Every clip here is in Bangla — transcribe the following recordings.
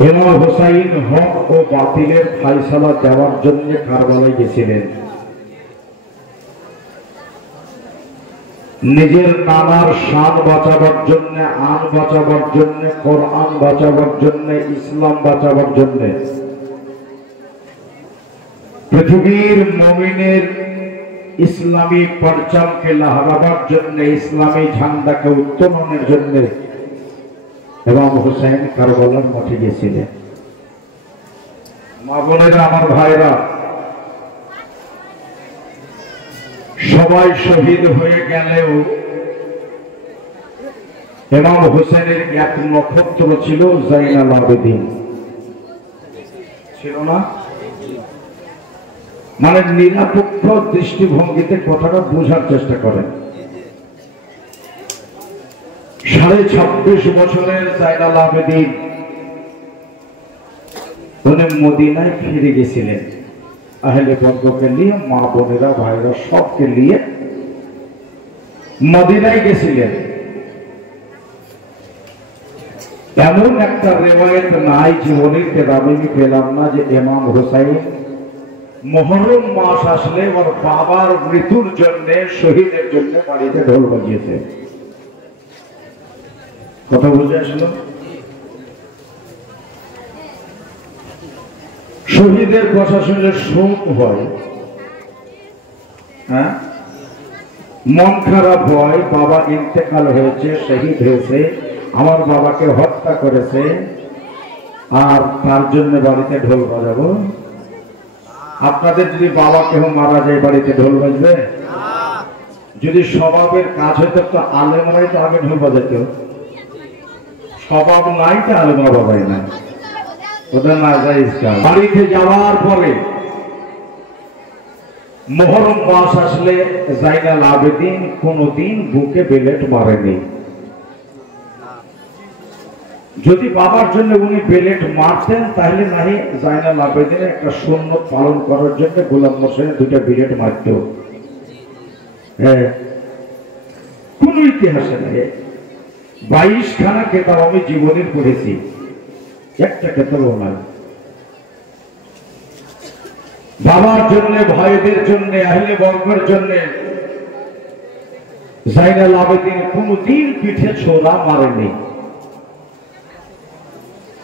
ইমাম হুসাইন হক ও বাতিলের ফায়সালা দেওয়ার জন্য কারবালায় গেছিলেন। নিজের নানার শান বাঁচাবার জন্য, আন বাঁচাবার জন্য, কোরআন বাঁচাবার জন্য, ইসলাম বাঁচাবার জন্য, পৃথিবীর মুমিনের ইসলামী পরচমকে লহরাবার জন্য, ইসলামী ঝান্ডাকে উত্তোলনের জন্য ইমাম হুসাইন কারবালার মাঠে গেছিলেন। মা বোনেরা, আমার ভাইরা, সবাই শহীদ হয়ে গেলেও ইমাম হুসাইনের এক নক্ষত্র ছিল জাইনাল আবেদিন, ছিল না? মানে নিরপেক্ষ দৃষ্টিভঙ্গিতে কথাটা বোঝার চেষ্টা করেন। 26.5 বছরের জাইনাল আবেদিন উনি মদিনায় ফিরে গেছিলেন আহলে বর্গকে নিয়ে, মা বোনেরা ভাইরা সবকে নিয়ে মদিনায় গেছিলেন। এমন একটা রেওয়ায়েত নাই জীবনের কেতাবে আমি পেলাম না যে ইমাম হুসাইন মুহররম মাস আসলে ওর বাবার মৃত্যুর জন্য, শহীদের জন্য বাড়িতে ঢোল বাজিয়েছে। কথা বুঝে আসলো? শহীদের কথা শুনলে শোক হয়, হ্যাঁ, মন খারাপ হয়। বাবা ইন্তেকাল হয়েছে, শহীদ হয়েছে, আমার বাবাকে হত্যা করেছে, আর তার জন্য বাড়িতে ঢোল বাজাবো? আপনাদের যদি বাবা কেউ মারা যায় বাড়িতে ঢোল বাজবে? যদি স্বভাবের কাজ হইতো তো আলেমরাই তো আগে ঢোল বাজাইতো। স্বভাব নাই তো আলেমরা বাবাই না, ওদের না যায়। বাড়িতে যাওয়ার পরে মুহররম মাস আসলে জাইনাল আবেদিন কোনদিন বুকে বেলেট মারেনি। যদি বাবার জন্য উনি বেলেট মারতেন তাহলে নাহি জাইনাল আবেদিনের একটা সুন্নত পালন করার জন্য গোলাম মোর্শেদ 2টা বেলেট মারত। হ্যাঁ, কোন ইতিহাসে নাই। 22খানা কেতাব আমি জীবনে পড়েছি, একটা কেতাবও নাই। বাবার জন্য, ভাইদের জন্য, আহলে বর্গের জন্য জাইনাল আবেদিন কোনদিন পিঠে ছোরা মারেনি।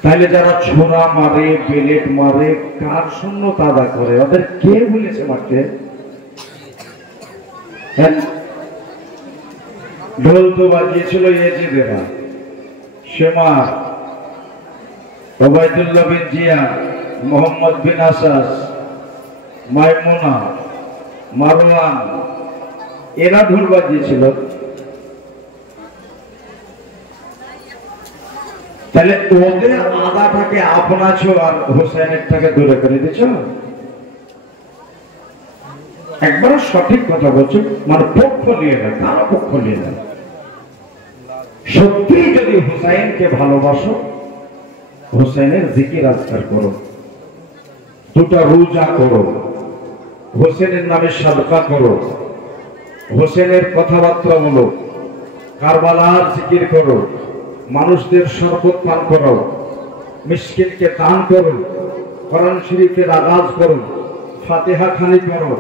তাহলে যারা ছোরা মারে, বেলেট মারে, কার শূন্যত আদা করে? ওদের কে বলেছে মারতে? ঢোল তো বাজিয়েছিল এজিদেরা, শেমার, ওবায়দুল্লাহ বিন জিয়া, মোহাম্মদ বিন আসাস, মাইমুনা, মারওয়ান, এরা ঢোল বাজিয়েছিল। তাহলে ওদের আদাটাকে আপনাছ আর হোসেনেরটাকে দূরে করে দিচ্ছ। একবার সঠিক কথা বলছো, মানে পক্ষ নিয়ে না, কারো পক্ষ নিয়ে না। সত্যি যদি হুসাইনকে ভালোবাসো, হুসাইনের জিকির আজকার করো, 2টা রোজা করো, হোসেনের নামে সাদকা করো, হোসেনের কথাবার্তা বলো, কারবালার জিকির করো, মানুষদের শরবত পান করো, মিসকিনকে দান করো, কোরআন শরীফের আগাজ করো, ফাতিহা খানি করো,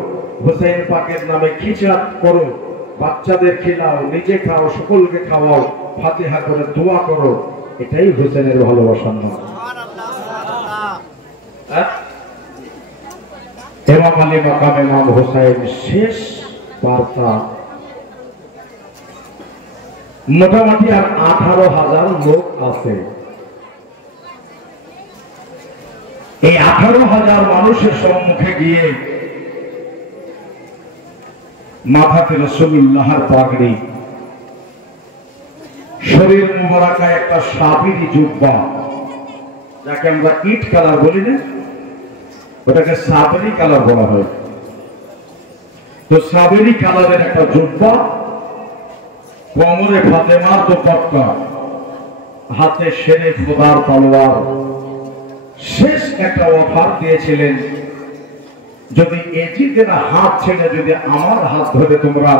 হুসাইন পাকের নামে খিচড়া করো, বাচ্চাদের খিলাও, নিজে খাও, সকলকে খাওয়াও, ফাতিহা করে দোয়া করো। এটাই হুসাইনের ভালোবাসার নাম। ইমাম আলী মাকাম ইমাম হুসাইন শেষ বার্তা। মোটামুটি আর 18,000 লোক আছে। এই 18,000 মানুষের সম্মুখে গিয়ে মাথাতে রাসূলুল্লাহর পাগড়ি, শরীর মুবারাকায় একটা সাবিরি জুব্বা, যাকে আমরা ইট কালার বলি না, ওটাকে সাবিরি কালার বলা হয়। তো সাবিরি কালারের একটা জুব্বা, কোমরে ফাতেমার দোপাট্টা, হাতে শেরে খোদার তলোয়ার। শেষ একটা অফার দিয়েছিলেন, যদি এজিদের হাত ছেড়ে যদি আমার হাত ধরে তোমরা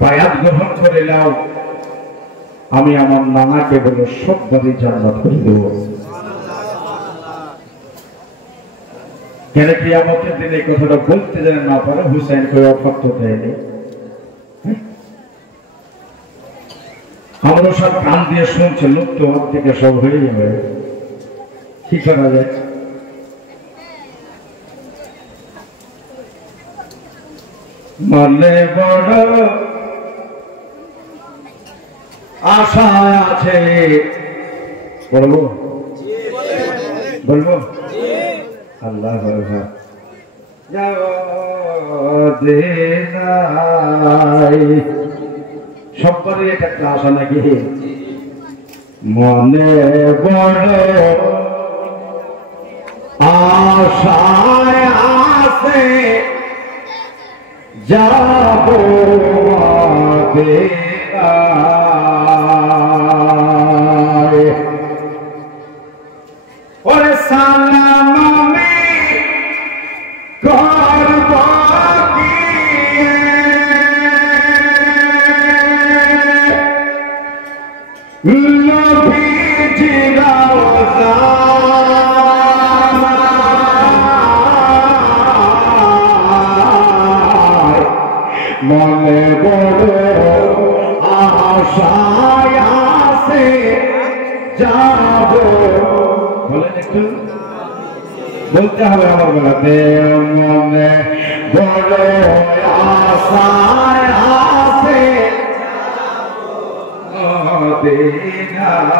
বায়াত গ্রহণ করে নাও, আমি আমার নানাকে বলে সব বাড়ি জান্নাত করে দেব। কেন কিয়ামতের দিন এই কথাটা বলতে যেন না পারে হুসাইনকে অফার্থ দেয়নি। আমরা সব কান দিয়ে শুনছে, লোক তো ওর থেকে সব হয়ে যাবে, কি করা যায়? মনে বড় আশা আছে, বলবো বলবো আল্লাহ সবারই এটা একটা আশা নাকি? মনে বড় আশায় আছে যাব ওরে সালাম আমি করব নবীজি রওজা মনে বড় আশায় আছে যাব, বলেন একটু বলতে হবে আমার বেলাতে। মনে বড় আশায় আছে মদিনায়,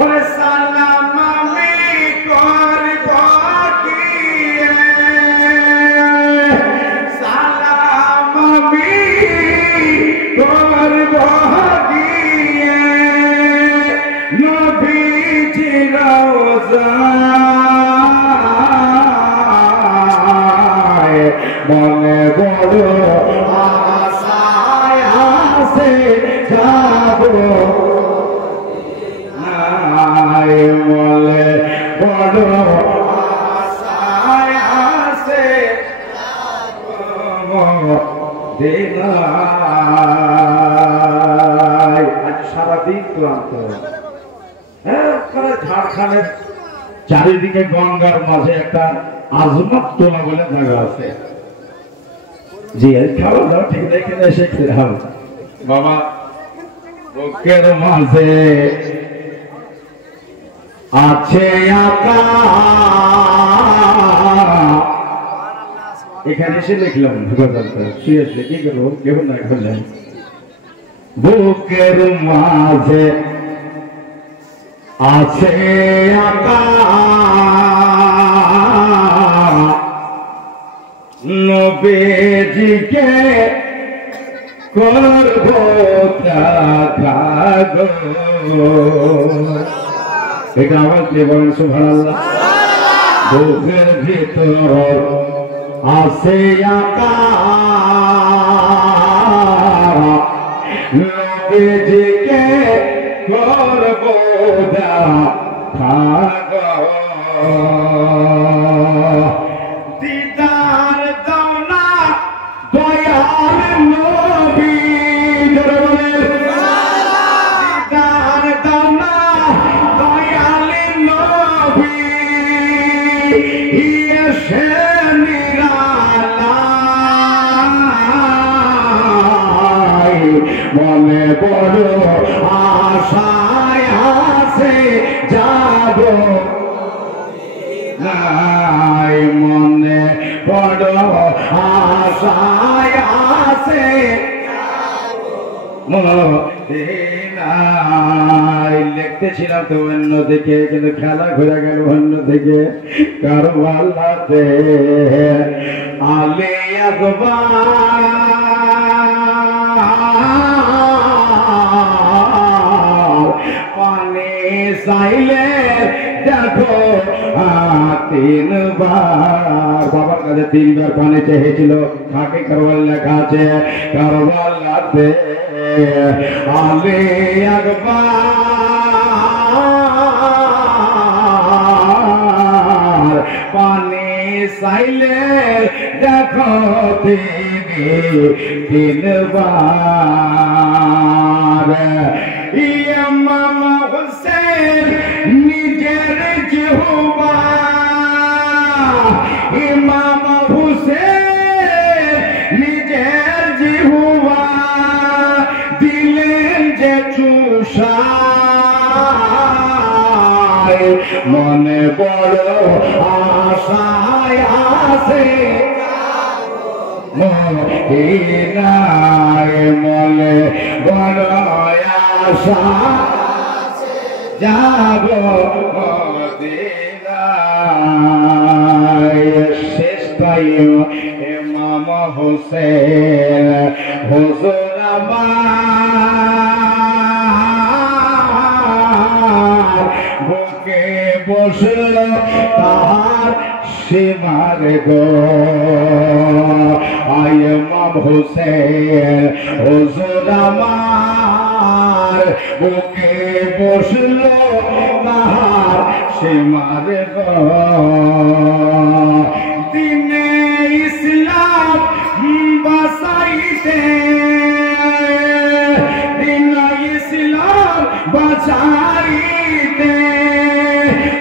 ওরে সালাম আমি করব গিয়ে, সালাম আমি করব গিয়ে নবীজি রওজায়। মনে বড় আশায় আছে যাব নাই, মনে বড় আশায় আছে যাব মদিনায়। আজ সারাদিন ক্লান্ত, ঝাড়খণ্ডের চারিদিকে গঙ্গার মাঝে একটা আজমত তোলা বলে জায়গা আছে, জি খাওয়া দাওয়া ঠিক দেখে এসে খেলাম বাবা। বুকের মাঝে আছে আকা, এখানে এসে লিখলাম শুয়ে শুয়ে কি করবো, কেউ না করলেন। বুকের মাঝে আছে আকা নবীজিকে করব দেখা গো, এটা আওয়াজ দিয়ে বলেন সুবহানাল্লাহ। বুকের ভিতর আছে আকা নবীজিকে করব দেখা গো, দিদার দাও না দয়াল নবী, দিদার দাও না দয়াল নবী, এসে নিরালায়। মনে বড় আশায় আছে যাব নাই, মনে বড় আশায় আছে মদিনায়। লিখতেছিলাম তো অন্যদিকে, কিন্তু খেলা ঘুরে গেল অন্যদিকে। কারবালাতে আলী আকবার পানি চাইলে দেখো তিনবার, বাবার কাছে তিনবার পানি চেয়েছিল। খাকে কারবাল লেখা আছে, কারবালাতে আলী আকবার পানি চাইলে দেখো তিনবার। ইমাম হোসেন নিজের জিহ্বা মনে বড় আশায় আছে মদিনায় মনে বড় আশা যাব মদিনায় শেষ টাইম ইমাম হোসেন হুজুর আমার বুকে বসল তাহার সীমার গো ইমাম হোসেন হুজুর আমার বুকে বসল তাহার সীমার গো দিনে ইসলাম বাঁচাইতে দিনে ইসলাম বাঁচাইতে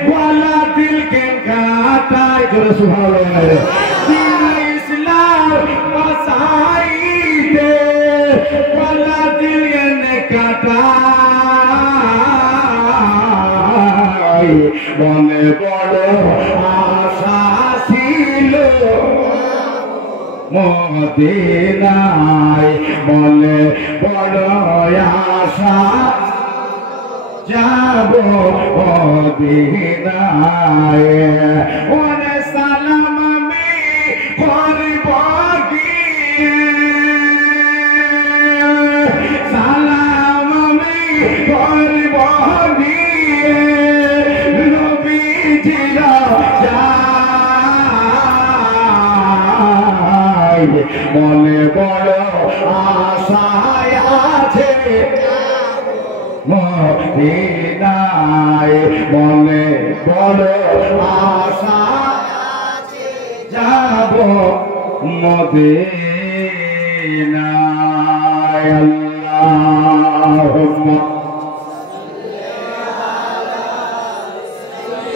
ওয়ালা দিলকে কাটাই জোরে সুবহানাল্লাহ দিনে ইসলাম বাঁচাইতে ওয়ালা দিলকে কাটাই মনে বড় আশা ছিল মদিনায় মনে বড় আশা যাব মদিনায় ওরে সালাম আমি করব গিয়ে সালাম আমি করব গিয়ে নবীজিরা মনে বড় আশায় আছে মদিনায় মনে বড় আশা যাব মদিনায় আল্লাহুম্মা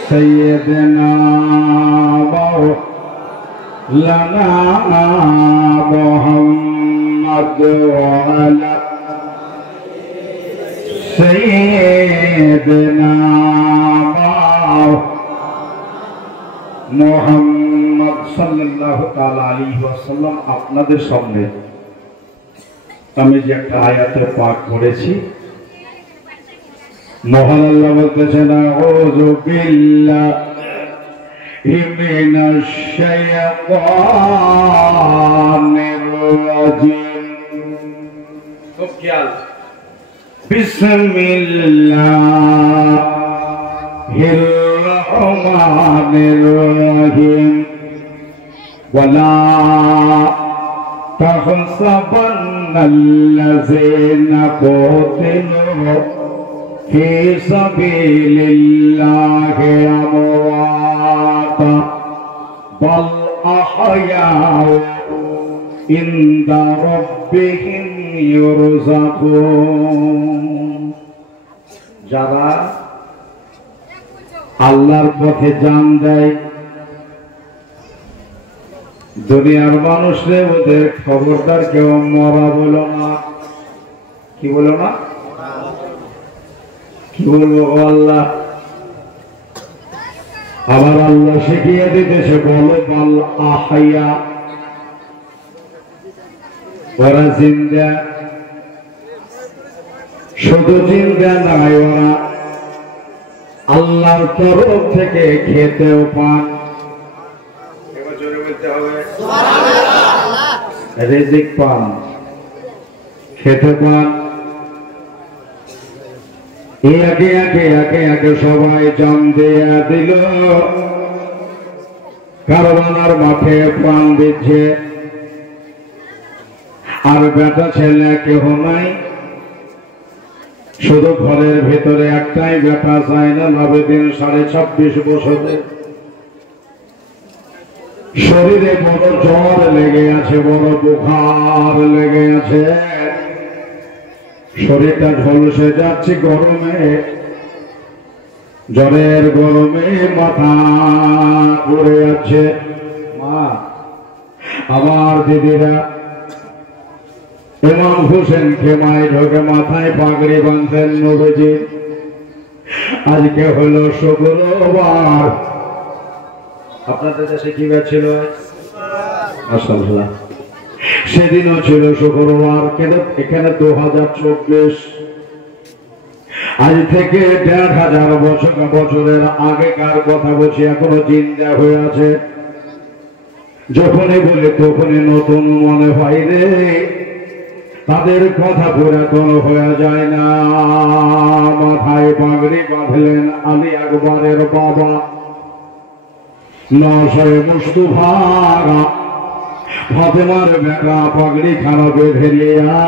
সাইয়্যিদিনা لنا محمد وعلى سيدنا محمد সাল্লাল্লাহু তাআলা আলাইহি ওয়াসাল্লাম আপনাদের সামনে আমি যে একটা আয়াতে পাঠ করেছি মহান আল্লাহ বলতেছেন আউযু বিল্লাহি মিনাশ শাইতানির রাজিম খুব খেয়াল বিসমিল্লাহির রহমানির রহিম ওয়ালা তাহসাবান্নাল্লাযীনা কুতিলু ফি সাবিলিল্লাহি আমওয়াতা বাল আহয়াউ ইনদা রাব্বিহিম ইউরযাকুন। যারা আল্লাহর পথে জান দেয় দুনিয়ার মানুষরে ওদের খবরদার কেউ মরা বলো না। কি বলো না? কি বলবো আল্লাহ? আবার আল্লাহ শিখিয়ে দিতেছে বলো বাল আহাইয়া, ওরা জিন্দা। শুধু জিন্দা নাই, ওরা আল্লাহর তরফ থেকে খেতেও পান। এবার জোরে বলতে হবে রিজিক পান, খেতে পান। একে একে একে একে সবাই জান দিয়া দিল। কারবালার মাঠে প্রাণ দিচ্ছে, আর বেটা ছেলে কেহ নাই। শুধু ঘরের ভেতরে একটাই বেটা জাইনাল আবেদিন 26.5 বছরের। শরীরে বড় জ্বর লেগে আছে, বড় বুখার লেগে আছে, শরীরটা ঝলসে যাচ্ছে গরমে। জ্বরের গরমে মাথা ঘুরে যাচ্ছে। মা আমার দিদিরা ইমাম হোসেন খেমায় ঢোকে, মাথায় পাগড়ি বাঁধতেন নবীজি। আজকে হলো শুক্রবার। আপনাদের দেশে কি বার ছিল? মাশাআল্লাহ, সেদিনও ছিল শুক্রবার। কিন্তু এখানে 2024, আজ থেকে 1500 বছরের আগেকার কথা বলছি, এখনো জিন্দা হয়ে আছে। যখনই বলে তখনই নতুন মনে হয় রে, তাদের কথা পুরাতন হয়ে যায় না। মাথায় পাগড়ি বাঁধলেন আলী আকবরের বাবা নশয় মুস্তফা, ফাতেমার বেটা পাগড়ি খানা বেঁধে লিয়া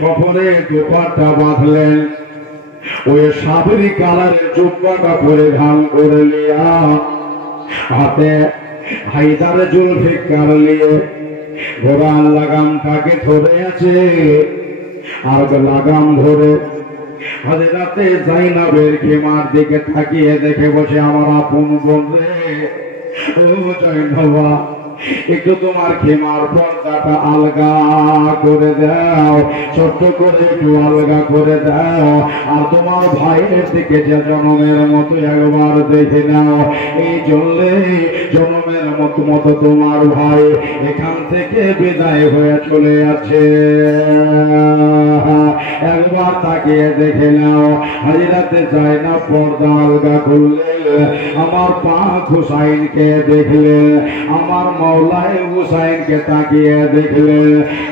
কপনে দোপাট্টা বাঁধলেন, ওই সাবরি কালারের জুব্বাটা পরিধান করে লিয়া হাতে হাইদার জুলফিকার নিয়ে ঘোড়ার লাগামটাকে ধরে আছে, আর লাগাম ধরে হযরতে যায়েনাবের খেমার দিকে তাকিয়ে দেখে বসে, আমার আপন বোন রে, ও যায়েনাবা, একটু তোমার খেমার পর্দাটা আলগা করে দাও, ছোট্ট করে একটু আলগা করে দাও, আর তোমার ভাইয়ের দিকে যে জনমের মতো একবার দেখে নাও। এই জন্যে জনমের মতো তোমার ভাই এখান থেকে বিদায় হয়ে চলে আছে, একবার তাকিয়ে দেখে নাও। হযরতে যায়েনাব পর্দা আলগা করলে, আমার পাক হুসাইনকে দেখলে, আমার মৌলায় হুসাইনকে তাকিয়ে দেখলে,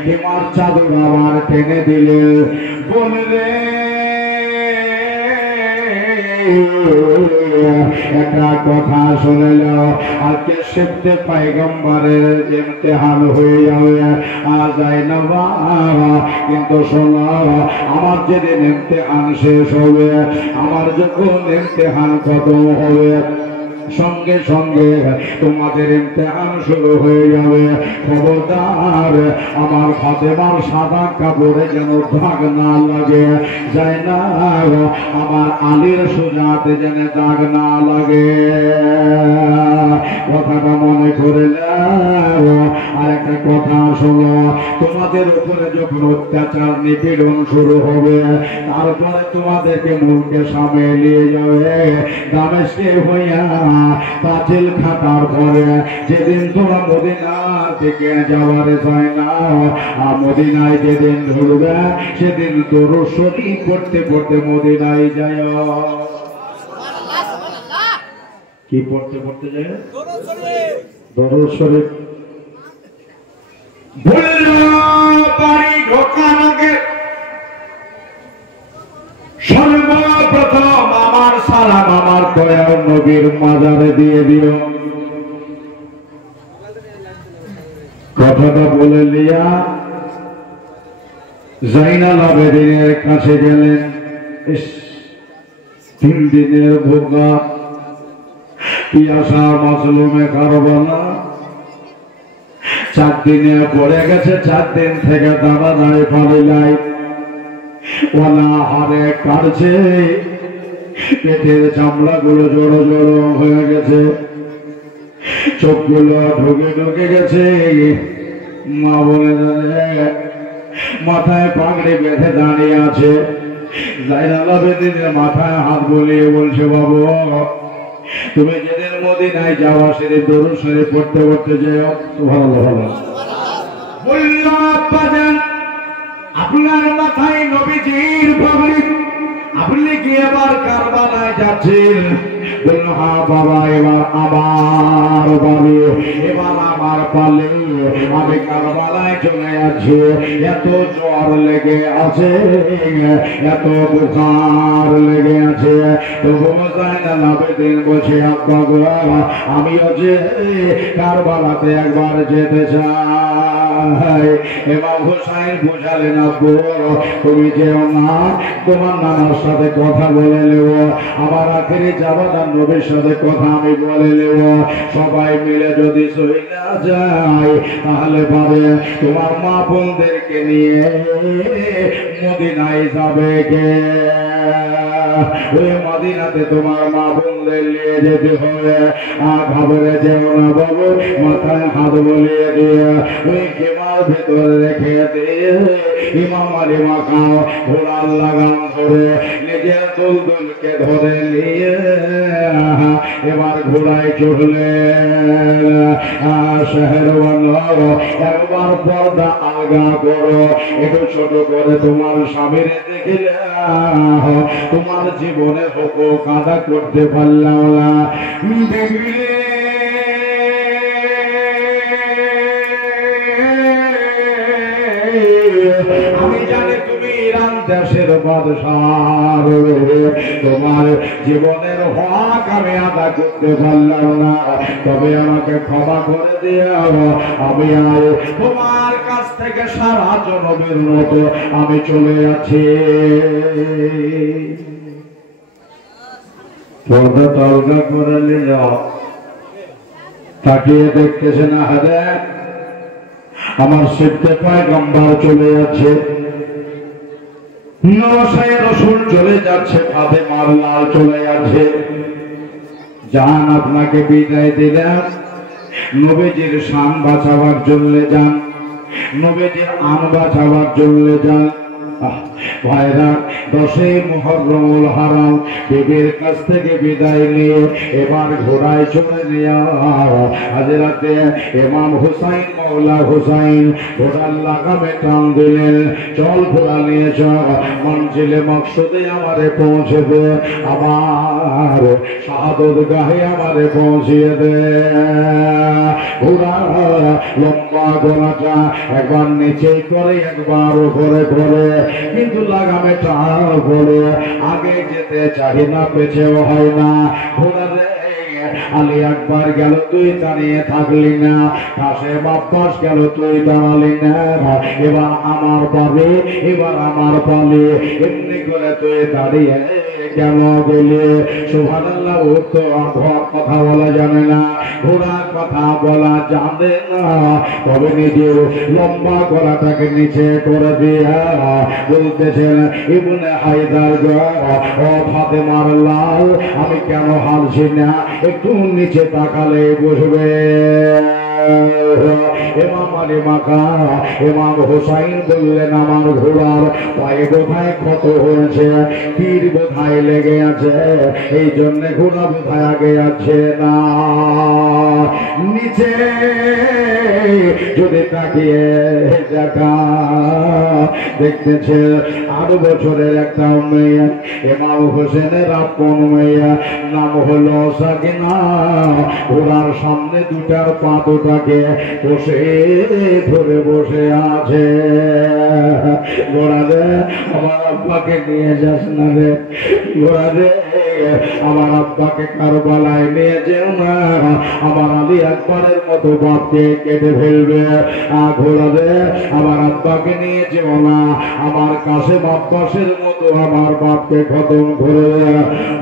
হিমার চাদর আবার টেনে দিলে, বললে একটা কথা শুনে যাও, আজকে শিবতে পায়গম্বরের ইমতিহান হয়ে যাবে। যায়েনাবা, কিন্তু শোনো, আমার যেদিন ইমতিহান শেষ হবে, আমার যখন ইমতিহান খতম হবে, সঙ্গে সঙ্গে তোমাদের ইমতিহান শুরু হয়ে যাবে। খবরদার আমার ফাতেমার সাদা কাপড়ে যেন দাগ না লাগে, যায়েনাব আমার আলীর সুজাতে যেন দাগ না লাগে, কথাটা মনে করে নাও। আর একটা কথা শোনো, তোমাদের উপরে যখন অত্যাচার নিপীড়ন শুরু হবে, তারপরে তোমাদেরকে মুলকে সামনে নিয়ে যাবে দামেস্কে হইয়া পাঁচিল খাটার পরে, যেদিন তোমরা মদিনা থেকে যাওয়ারে যায় না, মদিনায় যেদিন ঢুকবে, সেদিন দরুদ শরীফ পড়তে পড়তে মদিনায় যায়। কি পড়তে পড়তে যায়? দরুদ শরীফ। বাড়ি ঢোকার আগে সর্বপ্রথম আমার সালাম আমার দয়াল নবীর মাজারে দিয়ে দিও। কথাটা বলে লিয়া যায়নাল আবেদিনের কাছে গেলেন। 3 দিনের ভোগা পিয়াসা মাজলুমে কারবালা, 4 দিনে পড়ে গেছে, 4 দিন থেকে দাঁড়া দাঁড়িয়ে পারে নাই, ওলা হারে কাটছে, পেটের চামড়া গুলো জড়ো জড়ো হয়ে গেছে, চোখগুলো ঢুকে ঢুকে গেছে। মা বলে মাথায় পাগড়ি বেঁধে দাঁড়িয়ে আছে। যায়নাল আবেদিনের মাথায় হাত বুলিয়ে বলছে, বাবু তুমি যেদিন মদিনায় যাওয়া সেদিন দরুদ শরীফ পড়তে পড়তে যাও। সুবহানাল্লাহ। বলল আব্বাজান, আপনার মাথায় নবীজির পাগড়ি, আপনি কি এবার কারবালায় যাচ্ছেন? বলল হ্যাঁ বাবা, এবার আমার বাড়ি, এবার আমার পালে, আমি কারবালায় চলে যাচ্ছি। এত জ্বর লেগে আছে, এত বুখার লেগে আছে, তবুও যায়নাল আবেদিন বলছে, আব্বা গো, আমিও যে কারবালাতে একবার যেতে চাই। ইমাম হুসাইন বুঝালেন, আব্বু তুমি যেও না, তোমার নানার সাথে কথা বলে নেব, আমার আখেরি জামাতার নবীর সাথে কথা আমি বলে নেব, সবাই মিলে যদি চইলা যায়, তাহলে পারে তোমার মা বোনদেরকে নিয়ে মদিনায় যাবে কে? ওই মদিনাতে তোমার মা বোনদের নিয়ে যেতে হবে। ঘাবড়ে যেও না বাবু, মাথায় হাত বলিয়ে দিয়ে ওই খেমার ভেতরে রেখে দিয়ে ইমাম আলী মাখাও ঘোড়ার লাগাম ধরে নিজের দুলদুলকে ধরে নিয়ে এবার ঘোড়ায় চড়লেন। শহরওয়ান একবার পর্দা আলগা করো, একটু ছোট করে তোমার স্বামীর দেখিলে তোমার জীবনে হকো কাদা করতে পারলাম না। দেখলে আমি জানি তুমি ইরান দেশের বাদশাহ, তোমার জীবনের হক আমি আদা করতে পারলাম না, তবে আমাকে ক্ষমা করে দিও। আমি আর তোমার কাছ থেকে সারা জনমের মতো আমি চলে আছি। পর্দা তলগা করে নিল, তাকিয়ে দেখতেছে না হারে আমার সিদ্ধে পয়গম্বর চলে যাচ্ছে, নশায় রসুল চলে যাচ্ছে, ফাতেমার লাল চলে যাচ্ছে। যান আপনাকে বিদায় দিলেন, নবীজির শান বাঁচাবার জন্য যান, নবীজির আন বাঁচাবার জন্য যান। ভাইরা 10 মুহররমুল হারাম বিবির কাছ থেকে বিদায় নিয়ে এবার ঘোড়ায় চলে হযরতে ইমাম হুসাইন মাওলা হুসাইন ঘোড়ার লাগামে টান দিলেন, চল ঘোড়া নিয়ে চল, মঞ্জিলে মকসদে আমারে পৌঁছে দে, আমার শাহাদত গাহে আমারে পৌঁছিয়ে দে। ঘোড়া লম্বা গলাটা একবার নিচে করে একবার উপরে করে, কিন্তু লাগামে টান পড়ে আগে যেতে চাহি না, পেছেও হয় না। ঘোড়া রে আলী আকবার গেল, তুই দাঁড়িয়ে থাকলি না, কাছে বাপ্পাস গেল, তুই দাঁড়ালি না, এবার আমার পাবে, এবার আমার পালে, এমনি করে তুই দাঁড়িয়ে কেন গেলে? সুবহানাল্লাহ। ও তো কথা বলা জানে না, ঘোড়া কথা বলা জানে না, তবে নিজে লম্বা গলাটাকে নিচে করে দিয়ে বলতেছেন, ইবনে হায়দার ও ফাতেমার লাল, আমি কেন হালছি না, একটু নিচে তাকালে বুঝবে। ইমাম আলী মাকা ইমাম হুসাইন বললেন, আমার ঘোড়ার পায়ে বোধহয় ক্ষত হয়েছে, তীর বোধহয় লেগে আছে, এই জন্য ঘোড়া বোধহয় আগে আছে না। নিচে যদি তাকিয়ে দেখা দেখতেছে 8 বছরের একটা মেয়ে, ইমাম হোসেনের আপন মেয়ে, নাম হলো সাকিনা। ঘোড়ার সামনে দুটার পা দুটাকে বসে ধরে বসে আছে। ঘোড়া রে আমার আব্বাকে নিয়ে যাস না রে, ঘোড়া রে আমার আব্বাকে কারবালায় নিয়ে যেও না, আমার আলী আকবরের মতো বাপকে কেটে ফেলবে। ঘোড়া রে আমার আব্বাকে নিয়ে যেও না, আমার কাছে আব্বাসের মতো আমার বাপকে খতম করে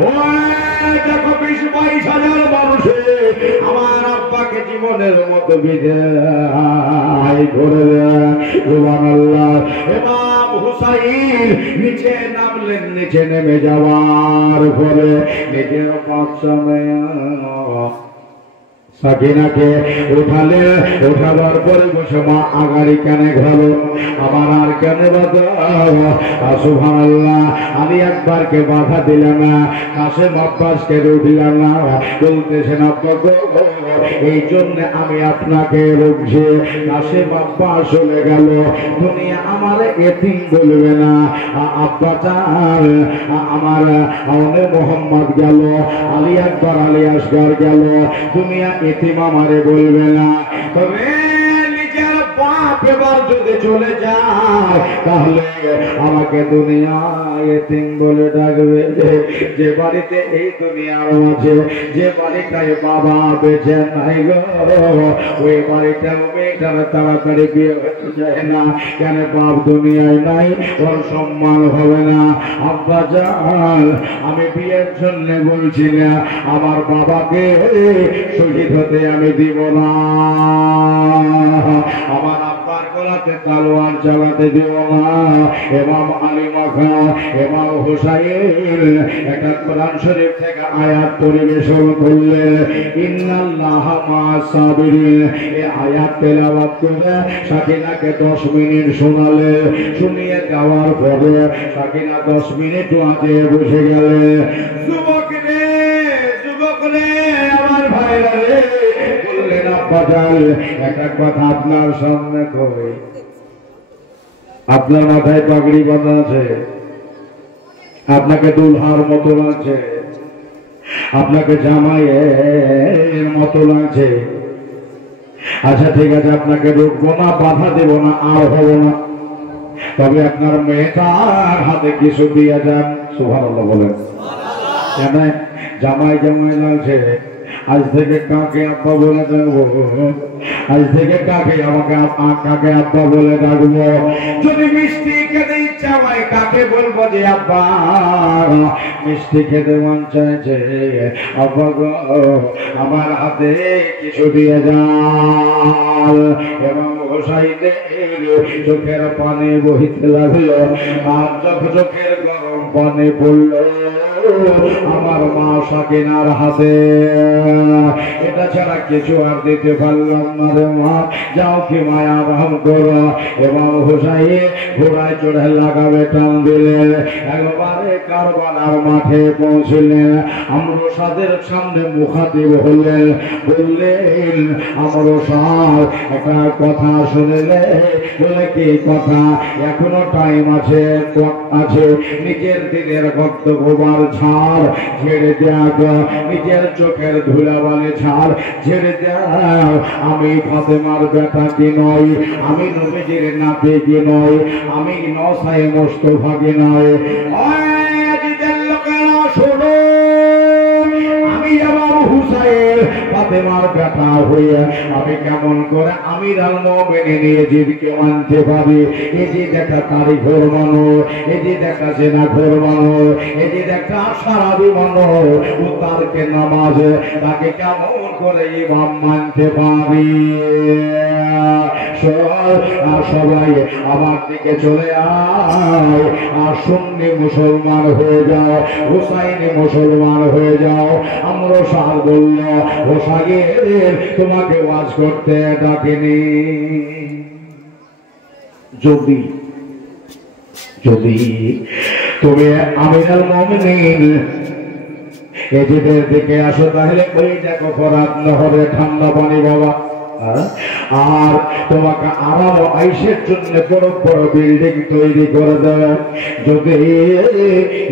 দেয়। দেখো 20-22 হাজার মানুষে আমার আব্বাকে জীবনের মতো বিদায় করে দেয়। সুবহানাল্লাহ। ইমাম হুসাইন নিচে নামলেন, নিচে নেমে যাওয়ার পরে নিজের বাচ্চা মেয়ে সাকিনাকে উঠালে, উঠাবার পরে বসে, মা আগারি কেন গেল, আমার আর কেন বাধা? সুবহানাল্লাহ। আমি একবারকে বাধা দিলাম না, কাসেম আব্বাসকে উঠলাম না, বলতেছেন আব্বা গো, এই জন্য আমি আপনাকে রুখছি। কাসেম আব্বাস চলে গেল, দুনিয়া আমার এতিম বলবে না। আব্বা চান আমার আওনে মোহাম্মদ গেল, আলী আকবর আলী আসগর গেল, দুনিয়া এতিম আমারে বলবে না। তবে নিজের বাপ এবার যদি চলে যায়, তাহলে আমাকে দুনিয়া এতিম বলে ডাকবে। যে বাড়িতে এই দুনিয়ার মাঝে যে বাড়িটায় বাবা বেঁচে নাই গো, ওই বাড়িটার মেয়েটার তাড়াতাড়ি বিয়ে হতে যায় না। কেন? বাপ দুনিয়ায় নাই, ওর সম্মান হবে না। আব্বা জান, আমি বিয়ের জন্য বলছি না, আমার বাবাকে শহীদ হতে আমি দিব না। আমার আব্বার গলা হাতে তলোয়ার চালাতে দেব না। ইমাম আলী মাখা ইমাম হুসাইন একটা কোরআন শরীফ থেকে আয়াত পরিবেশন করলেন, ইন্নাল্লাহা মা'আস সাবিরিন। এই আয়াত তেলাওয়াত করে সাকিনাকে 10 মিনিট শোনালে, শুনিয়ে যাওয়ার পরে সাকিনা 10 মিনিট আগে বসে গেলেন। যুবক রে আমার ভাইরা রে, বললেন আব্বা জান একটা কথা আপনার সামনে কই। আপনার মাথায় পাগড়ি বাঁধা আছে, আপনাকে দুলহার মতো লাগছে, আপনাকে জামাইয়ের মতো লাগছে। আচ্ছা ঠিক আছে, আপনাকে রুখবো না, বাধা দেব না, আর হব না, তবে আপনার মেয়েটার হাতে কিছু দিয়ে যান। সুবহানাল্লাহ বলেন। কেন জামাই জামাই লাগছে, আজ থেকে কাকে আব্বা বলে ডাকবো, আজ থেকে কাকে আব্বা বলে ডাকবো। যদি মিষ্টি খেতে ইচ্ছা হয় কাকে বলবো যে আব্বা মিষ্টি খেতে মন চাইছে, আব্বা গো আমার হাতে কিছু দিয়ে যান। এবং হোসাইনের চোখের পানি বহিতে লাগলো, আর চোখের গরম পানি পড়লো আমার মা সাকিনার হাতে। এটা ছাড়া কিছু আর দিতে পারলাম না রে মা, যাও কি মায়া রহম করো। এবং হুসাইন ঘোড়ায় চড়ে লাগাবে টান দিলেন, একবারে কারবালার মাঠে পৌঁছলেন। আমরো সাদের সামনে মুখাতিব হলেন, বললেন আমরো সাদ একটা কথা শুনলে। বলে কি কথা? এখনো টাইম আছে, নিজের দিনের ভক্ত গোবার ছাড় ছেড়ে দেয়া, নিজের চোখের ধুলাবালি ছাড় ছেড়ে দেয়া। আমি ফাতেমার বেটা কি নই, আমি নবীজির নাতি কি নই, আমি নসায়ে মুস্তাফা কি নই। শোনো, আমি ইমাম হুসাইন ফাতেমার বেটা হয়ে আমি কেমন করে আমির আল মুমিনিন ইয়াজিদকে মানতে পারি? ইয়াজিদ একটা কারিগর মানুষ, ইয়াজিদ একটা জেনাঘর মানুষ, ইয়াজিদ একটা সারাবি মানুষ, ও তারকে নামাজ, তাকে কেমন করে ইমাম মানতে পারি? সবাই আমার দিকে চলে আয়, আর সুন্নি মুসলমান হয়ে যাও, হুসাইনি মুসলমান হয়ে যাও। আমরা সার বলল, হোসাইন তোমাকে ওয়াজ করতে ডাকেনি। যদি তুমি আমির আল মুমিনিন এজিদের দিকে আসো, তাহলে ওই দেখো ফরাত নহরে ঠান্ডা পানি বাবা, আর তোমাকে আরাম আইসের জন্য বড় বড় বিল্ডিং তৈরি করে দেবে। যদি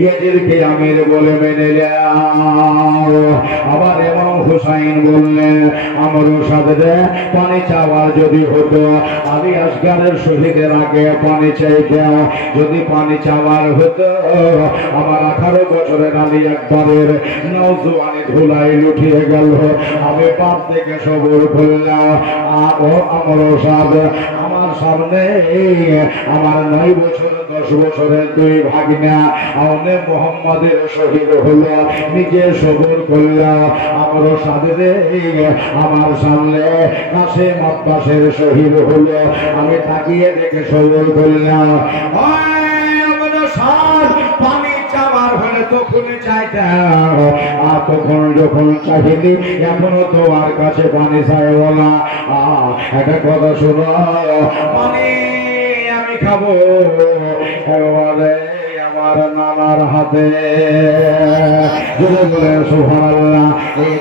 ইয়াজিদকে আমির বলে মেনে নাও। আবার ইমাম হুসাইন বললেন, আমারও সাথে পানি চাওয়া যদি হতো, আলী আসগারের শহীদের আগে পানি চাইতাম। যদি পানি চাওয়ার হতো, আমার 18 বছরের আলী আকবরের নওজোয়ানি ধুলাই লুটিয়ে গেল, আমি পাপ থেকে সবর করলাম। আমার সামনে আমার 9 বছর 10 বছরের 2 ভাগিনা আওনে মোহাম্মদের শহীদ হলো, নিজে সবর করলাম। আমারও সাথে আমার সামনে কাসেম আব্বাসের শহীদ হলো, আমি তাকিয়ে দেখে সবর করলাম। পানি চাওয়ার হলে তখনই চাইতাম, আর তখন যখন চাইনি এখনো তোমার কাছে পানি চাইব না। একটা কথা শোনো, পানি আমি খাবো একেবারে আমার নানার হাতে। সুবহানাল্লাহ, এই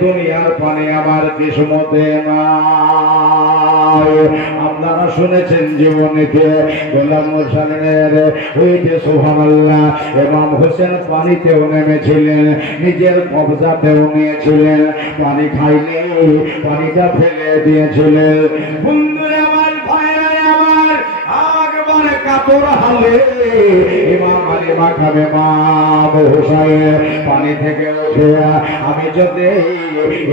দুনিয়ার পানি আমার কিসমতে নাই। আপনারা শুনেছেন জীবনীতে গোলাম মুরসালিনের ওই যে সুবহানাল্লাহ ইমাম হোসেন পানিতেও নেমেছিলেন, নিজের কবজাতেও নিয়েছিলেন, পানি খাইলে পানিটা ফেলে দিয়েছিলেন। বন্ধুরা আমার, ভাইরা আমার, আগবারে কাপড় হালে ইমাম আলী মাখাবে ইমাম হোসেন পানি থেকে উঠে, আমি যদি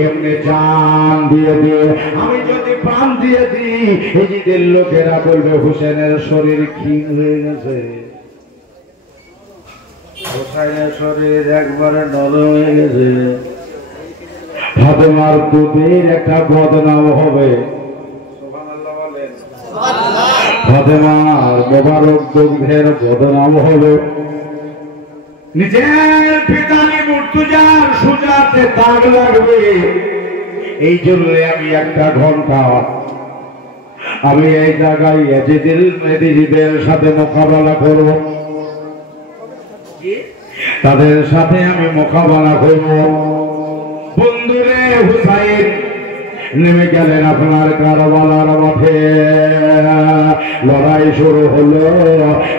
এমনি জান দিয়ে দিই, আমি যদি প্রাণ দিয়ে দিই, এজিদের লোকেরা বলবে হোসেনের শরীর ক্ষীণ হয়ে গেছে, হোসেনের শরীর একবারে নরম হয়ে গেছে, ফাতেমার দুধের একটা বদনাম হবে। সুবহানাল্লাহ বলে। ফাতেমার মোবারক দুগ্ধের বদনাম হবে। নিজের পিতানি মুর্তজার সুজাতে দাগ লাগবে, এই জন্য আমি একটা ঘন্টা আমি এই জায়গায় এজিদের সাথে মোকাবেলা করব, তাদের সাথে আমি মোকাবেলা করব। বন্ধুরে হুসাইন নেমে গেলেন আপনার কারবালার মাঠে। লড়াই শুরু হলো,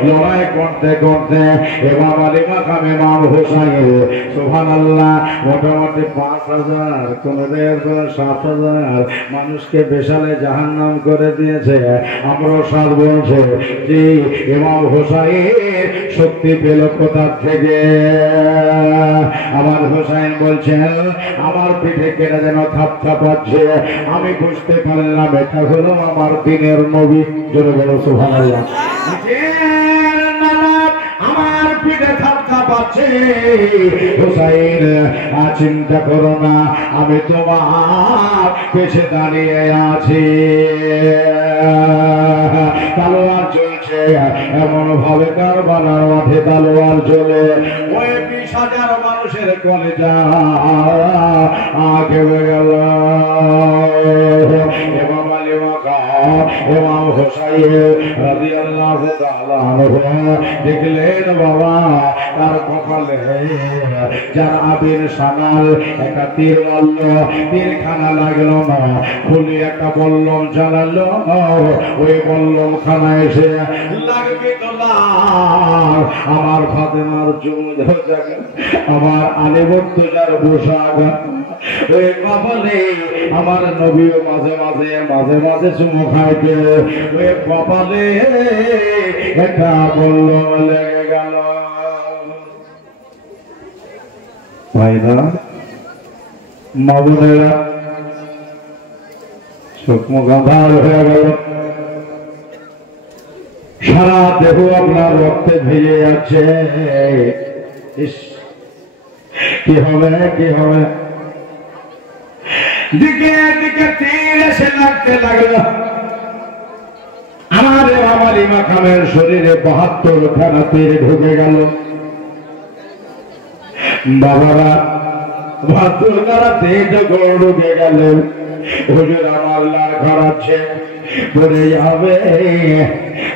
লড়াই করতে করতে ইমাম আলী মাকাম ইমাম হুসাইন সুবহানাল্লাহ মোটামুটি 5000 কোন 7000 মানুষকে বেশালে জাহান্নাম করে দিয়েছে। আমরা সাত বলছে যে ইমাম হুসাইন শক্তি পেল কোথা থেকে? আমার হুসাইন বলছেন আমার পিঠে কেটে যেন থাপ থাপাচ্ছে, আমি বুঝতে পারলাম এটা হলো আমার দিনের নবী। জোরে বলো সুবহানাল্লাহ। আমার পিঠে থাপ থাপাচ্ছে, হুসাইন চিন্তা করো না, আমি তোমার পেছে দাঁড়িয়ে আছি। তালোয়ার চলছে এমন ভাবে কারবালার মাঠে তালোয়ার চলে, ওই 20,000 মানুষের কলেজা আগে গেল। ইমাম আলী মাকাম ইমাম হুসাইন রাদিয়াল্লাহু তাআলা আনহু দেখলেন বাবা তার কপালে যার আবির সানাল একটা তীর মারল, তীর খানা লাগলো না, খুলি একটা বল্লম জ্বালালো, ওই বল্লম খানা এসে লাগবে তো আমার ফাতেমার জুমুদ জায়গা, আমার আলিবর্তজার পোশাক, ওই কপালে আমার নবীও মাঝে মাঝে মাঝে মাঝে চুমু খাইতে, ওই কপালে একটা বল্লম লেগে গেল। ভাইরা মা বোনেরা শুকনো গাঁধার হয়ে গেল, সারা দেহ আপনার রক্তে ভেজে যাচ্ছে। কি হবে কি হবে? দিকে দিকে তীর এসে লাগতে লাগলো। আমার ইমাম আলী মাকামের শরীরে 72 খানা তীর ঢুকে গেল। বাবারা 72 খানা তীর ঢুকে গেলেন। হুজুর আমার লাল খারাচ্ছে পড়ে যাবে,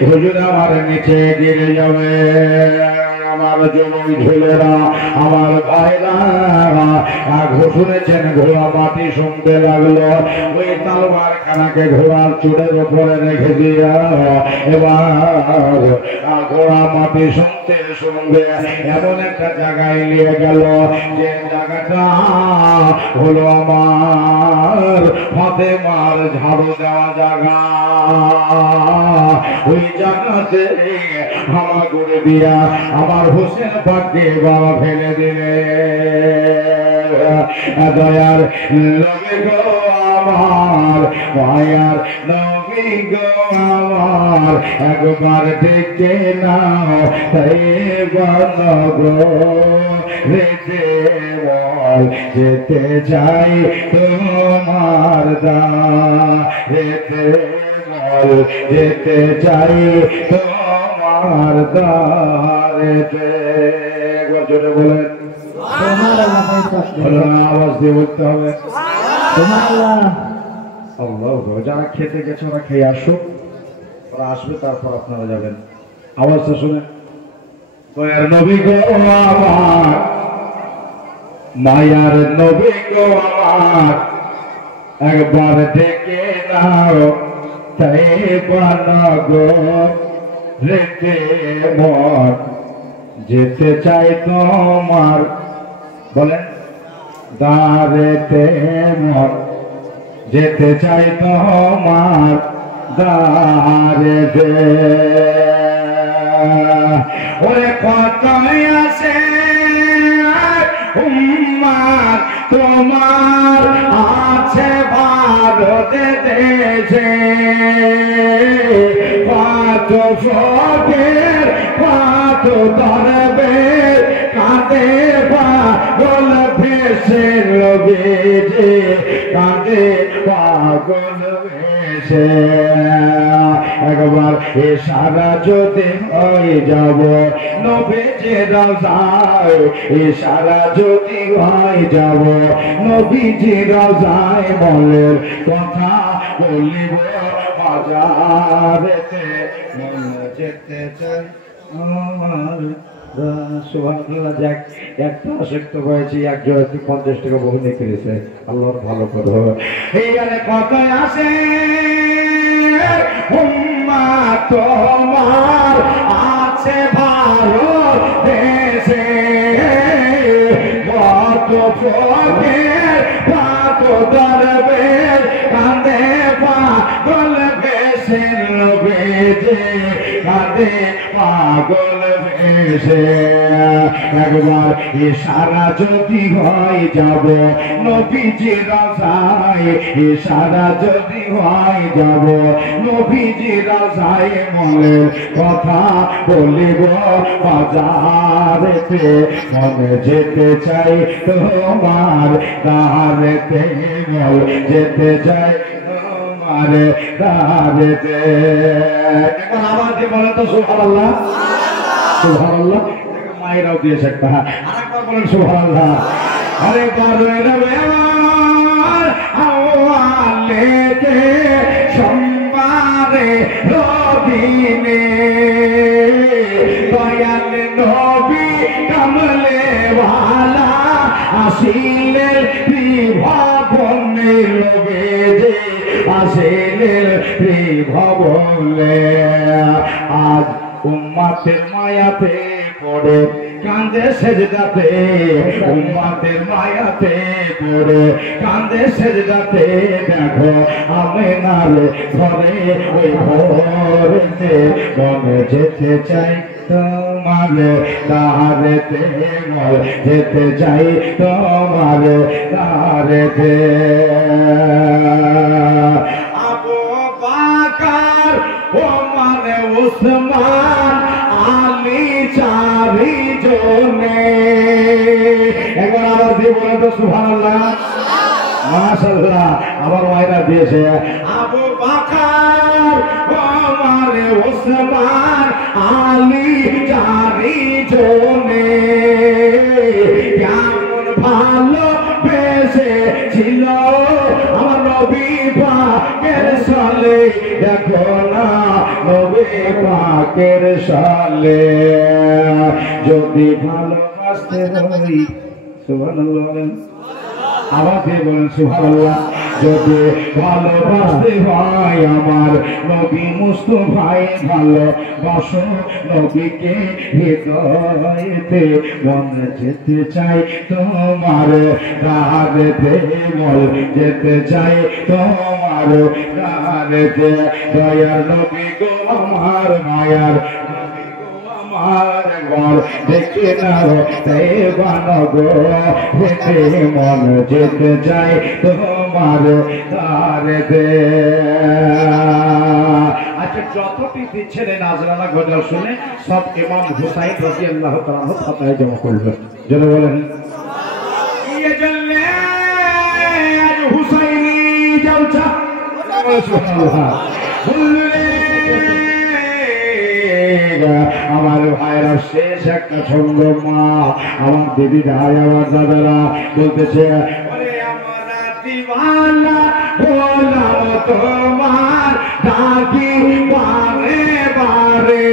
হুজুর আমার নিচে গিরে যাবে। আমার যুবক ছেলেরা আমার ভাইরা শুনেছেন ঘোড়া মাটি শুনতে লাগলো, ওই তালবার খানাকে ঘোড়ার চূড়ের উপরে রেখে দিয়া এবার ঘোড়া মাটি শুনতে শুনবে এমন একটা জায়গায় নিয়ে গেল, যে জায়গাটা হলো আমার ফাতেমার ঝাড়ু দেওয়া জায়গা। ওই জায়গাতে হামা করে দিয়া আমার হোসেন পাককে বাবা ফেলে দিলে। দয়ার নবী গো আমার, মায়ার নবী গো আমার, একবার দেখে নাও রেতে বল যেতে যাই তোমার দারেতে, বল যেতে যাই তোমার দারেতে। একবার জোরে বলেন আওয়াজ দিয়ে বলতে হবে। যারা খেতে গেছে ওরা খেয়ে আসুক, ওরা আসবে তারপর আপনারা যাবেন। আওয়াজটা শুনে দয়ার নবী গো আমার, মায়ার নবী গো আমার, একবার ডেকে নাও তাই গো রেতে মন যেতে চাই তোমার, বলেন দারেতে মন যেতে চাই তোমার দারেতে। ওরে কত আছে উম্মার তোমার আছে ভারতে দেশে, কত ফকির কত দরবেশ কাঁদে পাগল ভেসে নবীজি, কাঁদে পাগল ভেসে। একবার ইশারা যদি হয়ে যাব নবীজির রওজায় ইশারা যদি হয়ে যাব নবীজির রওজায় মনের কথা বলিব বাজারেতে মন যেতে চাই আমার সুবহানাল্লাহ। যাক একটা আসক্ত হয়েছি একজন 50 টাকা বহু নিয়ে ফিরেছে আল্লাহর ভালো করে এই গানে কথায় আসে উম্মাত তোমার আছে ভারত দেশে কত ফকির কত দরবেশ কাঁদে পাগল বেশে নবীজি কাঁদে পাগল বেশে একবার ইশারা যদি হয় যাব নবীজির রওজায় ইশারা যদি হয় যাব নবীজির রওজায় মনে কথা বলিব বাজারেতে মনে যেতে চাই তোমার দারেতে মন যেতে চাই তোমার দারেতে। এখন আবার যে বলেন তো সুবহানাল্লাহ সুবহানাল্লাহ। মায়েরাও দিয়েছে একটা আরেকবার বলেন সুবহানাল্লাহ। আরে বারের আমার আওয়ালেতে সোমবারে রবিনে দয়াল নবী কমলে ওয়ালা আসিলেন ত্রিভুবনে নবীজি আসিলেন ত্রিভুবনে। আজ উম্মতের মায়াতে পড়ে কান্দে সেজদাতে উম্মতের মায়াতে পড়ে কান্দে সেজদাতে দেখো আমেনার ঘরে ওই ঘরেতে মনে যেতে চাই তোমার দারেতে মন যেতে চাই তোমার দারেতে। আবু বকর ওমর উসমান আলী চারি জনে একবার আবার দিয়ে বলে তো সুবহানাল্লাহ মাশাআল্লাহ। আবার মায়েরা দিয়েছে আবু বকর ওমর উসমান আলী চারি জনে কেমন ভালো বেশে ছিল আমার নবী পাকের সালে দেখো না নবী পাকের সালে যদি ভালোবাসতে হই সুবহানাল্লাহ আবার দিয়ে বলেন সুবহানাল্লাহ। যদি ভালোবাসতে হয় আমার নবী মুস্তাফায় ভালোবাসো নবীকে হৃদয়েতে মন যেতে চাই তোমার দারেতে মন যেতে চাই তোমার দারেতে দয়ার নবী গো আমার মায়ার আমার ঘর দেখে নাও দেবানগো হেতে মন যেতে চাই তোমার দারেতে। আচ্ছা যতটি দিচ্ছেন এই নাজরানা গজল শুনে সব ইমাম হুসাইন রাদিয়াল্লাহু তাআলা ফাতায় জমা করবেন যেন বলেন হুসাইনি জলসা সুবহানাল্লাহ। আমার ভাইরা শেষ একটা ছন্দ মা আমার দিদি ভাই আমার দাদারা বলতেছে আমরা দিওয়ানা হলাম তোমার ডাকি বারে বারে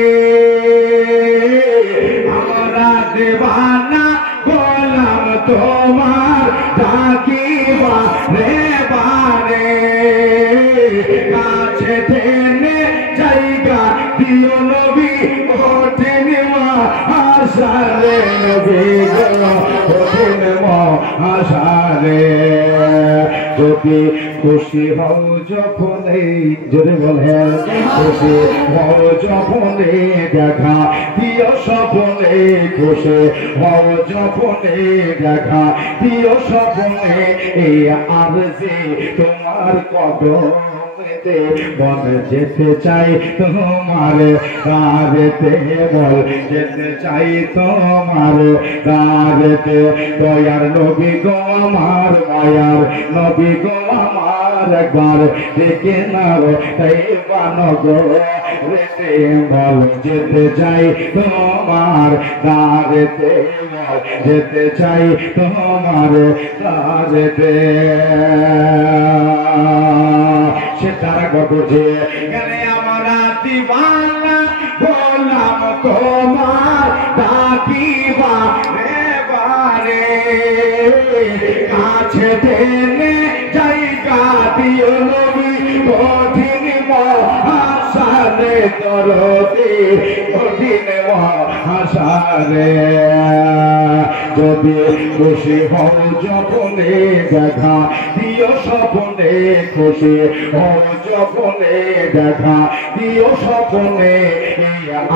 আমরা দিওয়ানা হলাম তোমার ডাকি বারে বারে কাছে টেনে জায়গা দিও নবী ওঠেন মা আশারে নবী গো ওঠেন মা আশারে। যদি খুশি হও যখনে জোরে বলেন খুশি হও যখনে দেখা দিও স্বপনে খুশি হও যখনে দেখা দিও স্বপনে এই আরজি তোমার কদম বল যেতে চাই তোমার গাড়িতে, বল যেতে চাই তোমার গাড়িতে। দয়ার নবী গো আমার, মায়ার নবী গো আমার, একবার দেখে নাও তাই বানগরেতে। বল যেতে চাই তোমার গাড়িতে, বল যেতে চাই তোমার গাড়িতে। সে তারা করছে গেলে আমার দিবানা, বললাম তোমার ডাকিবা রে বারে, কাছে টেনে জায়গা দিও নবী কঠিন মহাসারে, দরদি কঠিন মহাসারে। যদি খুশি হও যখনে দেখা দিও স্বপনে, খুশি হও যখনে দেখা দিও স্বপনে।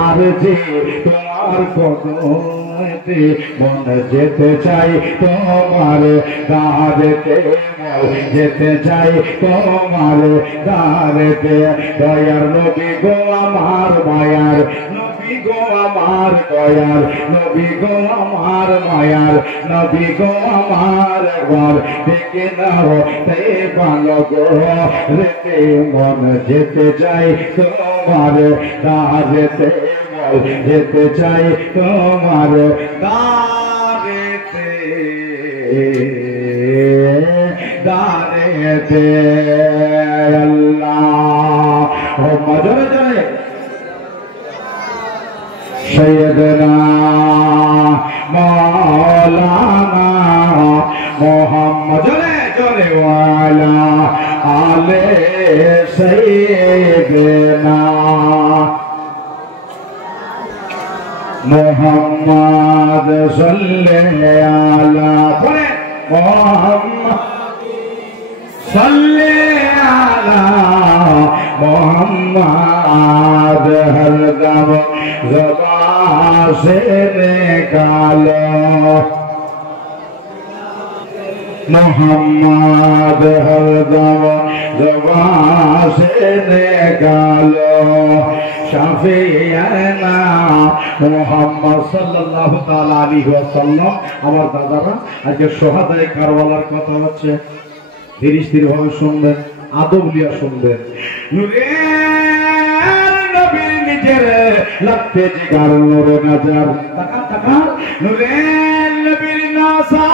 আর যে তোমার কদমেতে, মন যেতে চাই তোমার গাড়িতে, যেতে চাই তোমার গাড়িতে। দয়ার নবী গো আমার, মায়ার নবী গো আমার, দয়ার নবী গো আমার, মায়ার নবী গো আমার, একবার দেখে নাও তাই ভালো গো রেতে। মন যেতে চাই তোমার গাড়িতে, যেতে চাই তোমার গাড়িতে, গাড়িতে। আল্লাহ জোরে জোরে সৈয়দনা মৌলানা মোহাম্মদ, জোরে জোরে ওয়ালা আলে সৈয়দনা মোহাম্মদ সাল্লাল্লাহু আলা মোহাম্মদ সাল্লাল্লাহু আলা মোহাম্মদ, হরদম ज़बान से निकालो मोहम्मद, हरदम ज़बान से निकालो शाफियाना मोहम्मद सल्लल्लाहु ताला अलैहि वसल्लम। আমার দাদারা আজকে শহাদায়ে কারবালার কথা হচ্ছে, ধীরে ধীরে ভাবে শুনবেন, আদব লিয়া শুনবেন। নবীর নিজের লাগতে জিগার নূরে নজর, তাকা তাকা নূরের নবীর নাসা,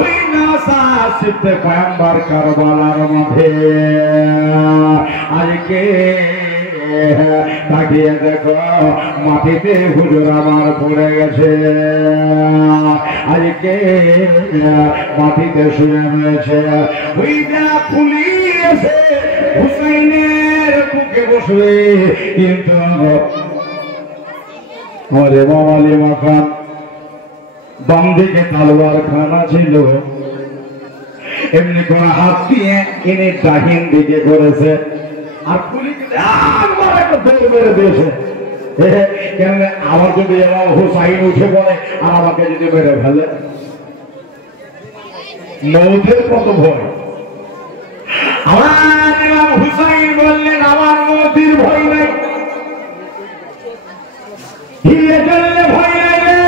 ওই নাসা সিদ্ধে পয়গম্বর কারবালার মাঝে। আজকে তাকিয়ে দেখো মাটিতে হুজুর আমার পড়ে গেছে, আজকে মাটিতে শুয়ে রয়েছে। ওই যা ফুলিয়েছে হুসাইনের বুকে বসবে, কিন্তু আমাদের মামালি মাখান বাম দিকে তালোয়ার খানা ছিল, এমনি করে হাত দিয়ে এনে দাহিন দিকে করেছে, আর পুলিশ একটা দৌড় মেরে দিয়েছে। কেন আমার যদি এমন হুসাইন উঠে পড়ে আর আমাকে যদি মেরে ফেলে, মৌতের কত ভয়। আমার ইমাম হুসাইন বললেন আমার মৌতের ভয় নাই, হিয়ে চললে ভয় নাই রে,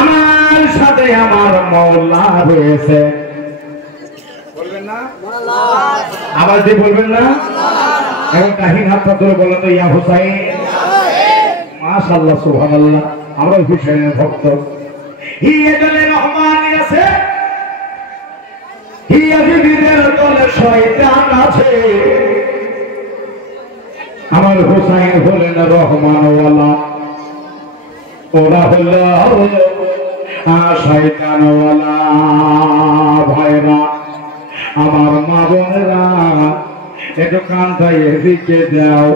আমার সাথে আমার মওলা রয়েছে। বলবেন না আবার যে বলবেন না, এখন কাহিন হাতটা ধরে বলেন তো ইয়া হুসাইন, মাশাআল্লাহ সুবহানাল্লাহ, আমরা হুসাইনের ভক্ত। হিয়ে চলে রহমান আছে, হিয়াজিদের দলে শয়তান আছে, আমার হুসাইন হলেন রহমানওয়ালা, ওরা হলো শয়তানওয়ালা। ভাইরা আমার মা বোনেরা একটু কানটা এদিকে দাও,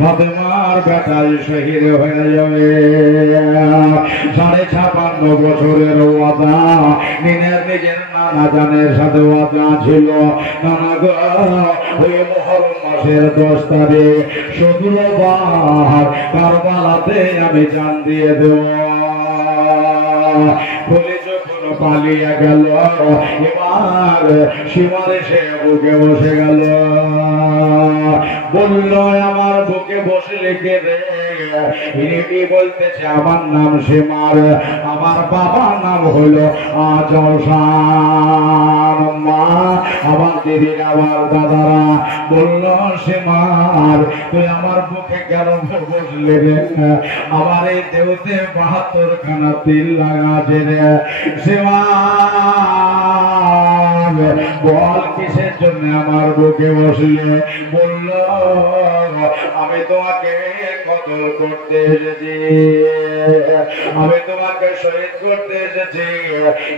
ফাতেমার বেটাই শহীদ হয়ে যাবে। 56 বছরের ওয়াদা, নিজের নানা জানের সাথে ওয়াদা ছিল। নানা গো ওই মুহররম মাসের 10 তারিখ শুক্রবার কারবালাতে আমি জান দিয়ে দেব। বলে যখন পালিয়ে গেল। এবার সীমার এসে বুকে বসে গেল, বলল আমার বুকে বসলে কে রে? ইনি বলতেছে আমার নাম সীমার, আমার বাবার নাম হলো আজসান। মা আমার দিদিরা আমার দাদারা বলল সীমার তুই আমার বুকে কেন বসলে রে? আমার এই দেহতে ৭২ খানা তিল লাগাছে রে। সীমার বল কিসের জন্য আমার বুকে বসলে? বলল আমি তোমাকে কতল করতে এসেছি, আমি তোমাকে শহীদ করতে এসেছি।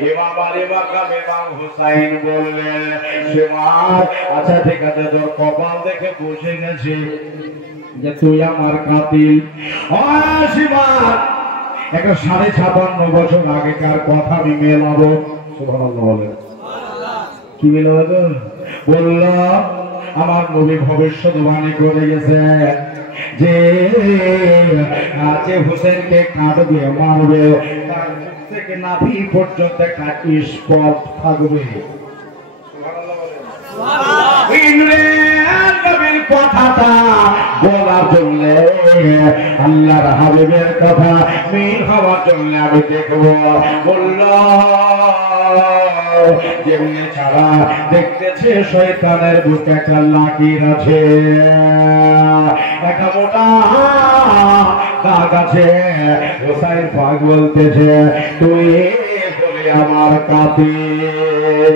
ইমাম আলী মাকাম ইমাম হুসাইন বললেন সীমার আচ্ছা ঠিক আছে, তোর কপাল দেখে বুঝে গেছি যে তুই আমার কাতিল। সীমার একটা ৫৫ বছর আগেকার কথা আমি মেলাবো। সুবহানাল্লাহ বলেন, কি মেলাবো? বলল আমার নবী ভবিষ্যৎবাণী করে গেছে যে হুসেনকে কাটবে মারবে, তার মুখ থেকে নাভি পর্যন্ত একটা স্পট থাকবে। নবীর কথাটা বলার জন্য আল্লাহর হাবিবের কথা মিল হওয়ার জন্য আমি দেখবো। বলল যেমনি ছাড়া দেখতেছে শয়তানের বুকে একটা লাকির আছে, একটা মোটা দাগ আছে। হুসাইন পাক বলতেছে তুই বলে আমার কাতিল,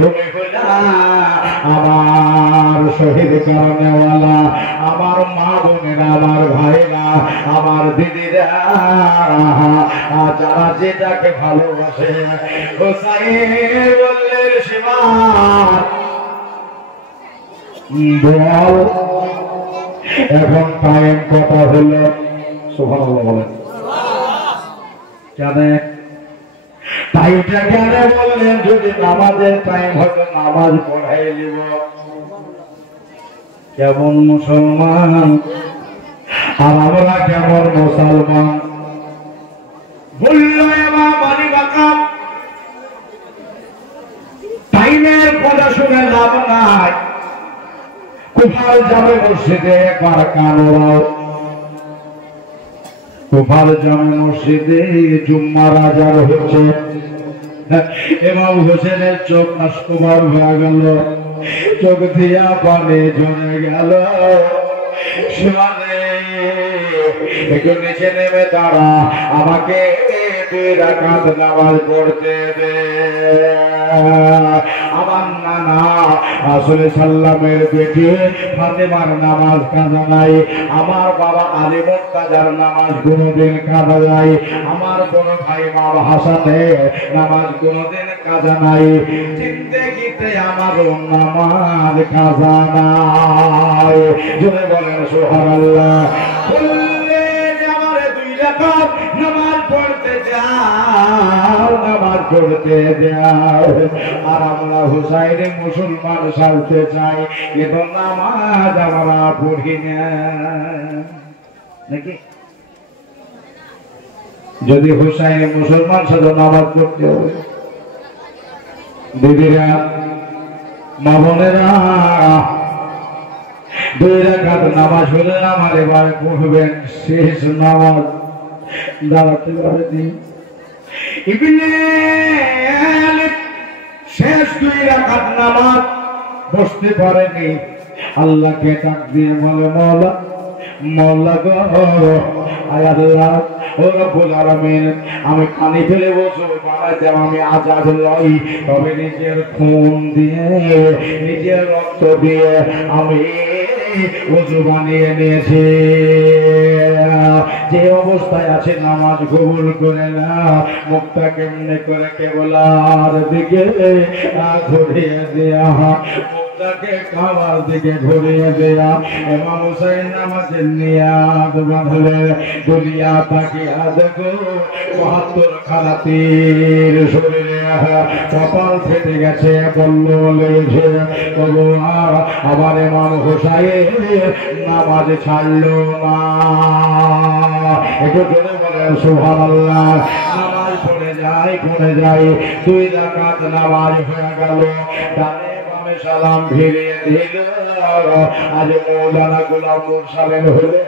তুমি বলে আমার শহীদ কারণেওয়ালা, আমার মা বোনেরা, আমার ভাইরা, আমার দিদিরা, যারা যেটাকে ভালোবাসে। হুসাইন বললেন সীমার বল এখন টাইম কথা হলো। সুবহানাল্লাহ বলেন, জানে টাইমটা কেন বললেন? যদি নামাজের টাইম হতো নামাজ পড়াই দিব। কেমন মুসলমান আর আমরা কেমন মুসলমান? বলল ইমাম আলী মাকাম টাইমের কথা শুনে লাভ নাই, কুফার জামে মসজিদে একবার কান ওড়াও। কুফার জামে মসজিদে জুম্মার আজান হচ্ছে, ইমাম হোসেনের চোখ আশকুমার হয়ে গেল, চোখ দিয়া পানি ঝরে গেল। একটু নিচে নেমে দাঁড়া, আমাকে 2 রাকাত নামাজ পড়তে দে। আমার নানা রাসূল সাল্লামের বেটি ফাতেমার নামাজ কাজা নাই, আমার বাবা আলী মুর্তাজার নামাজ কোনদিন কাজা নাই, আমার বড় ভাই ইমাম হাসানের নামাজ কোনদিন কাজা নাই। জিন্দেগিতে আমার নামাজ কাজা নাই। জোরে বলেন সুবহানাল্লাহ। বললেন আমারে 2 রাকাত নামাজ পড়তে যাও, নামাজ পড়তে যাও। আর আমরা হুসাইনে মুসলমান সাজতে চাই, কিন্তু নামাজ আমরা পড়ি না নাকি? যদি হুসাইনে মুসলমান সাজো নামাজ পড়তে হবে। দিদিরা, মা বোনেরা, 2 রাকাত নামাজ হলে আমার এবার পড়বেন শেষ নামাজ। দাঁড়াতে পারেনি ইবনে আলিফ, শেষ 2 রাকাত নামাজ বসতে পারেনি। আল্লাহকে ডাক দিয়ে বলে মওলা, মওলা গো, আয় আল্লাহ, ও রব্বুল আলামিন, আমি পানি ফেলে ওযু বানাইতে আমি আজাদ লই, তবে নিজের খুন দিয়ে নিজের রক্ত দিয়ে আমি ওযু বানিয়ে নিয়েছি। যে অবস্থায় আছে নামাজ কবুল করে না। মুখটা কেমনে করে কেবলার দিকে ঘুরিয়ে দেয়া, মুখটাকে কাবার দিকে ঘুরিয়ে দেয়া। ইমাম হুসাইন নামাজের নিয়াত বাঁধলে দুনিয়া তাকিয়া দেখো ৭২ খানা তীর শরীরে, কপাল ফেটে গেছে, বলল লেগেছে, তবু আবার ইমাম হুসাইন নামাজ ছাড়লো না। একটু জোরে বলেন সুবহানাল্লাহ। নামাজ পড়ে যায় 2 রাকাত নামাজ হয়ে গেল ডানে বামে সালাম ফিরিয়ে দিল আজ মৌলানা গোলাম মুরসালের হলে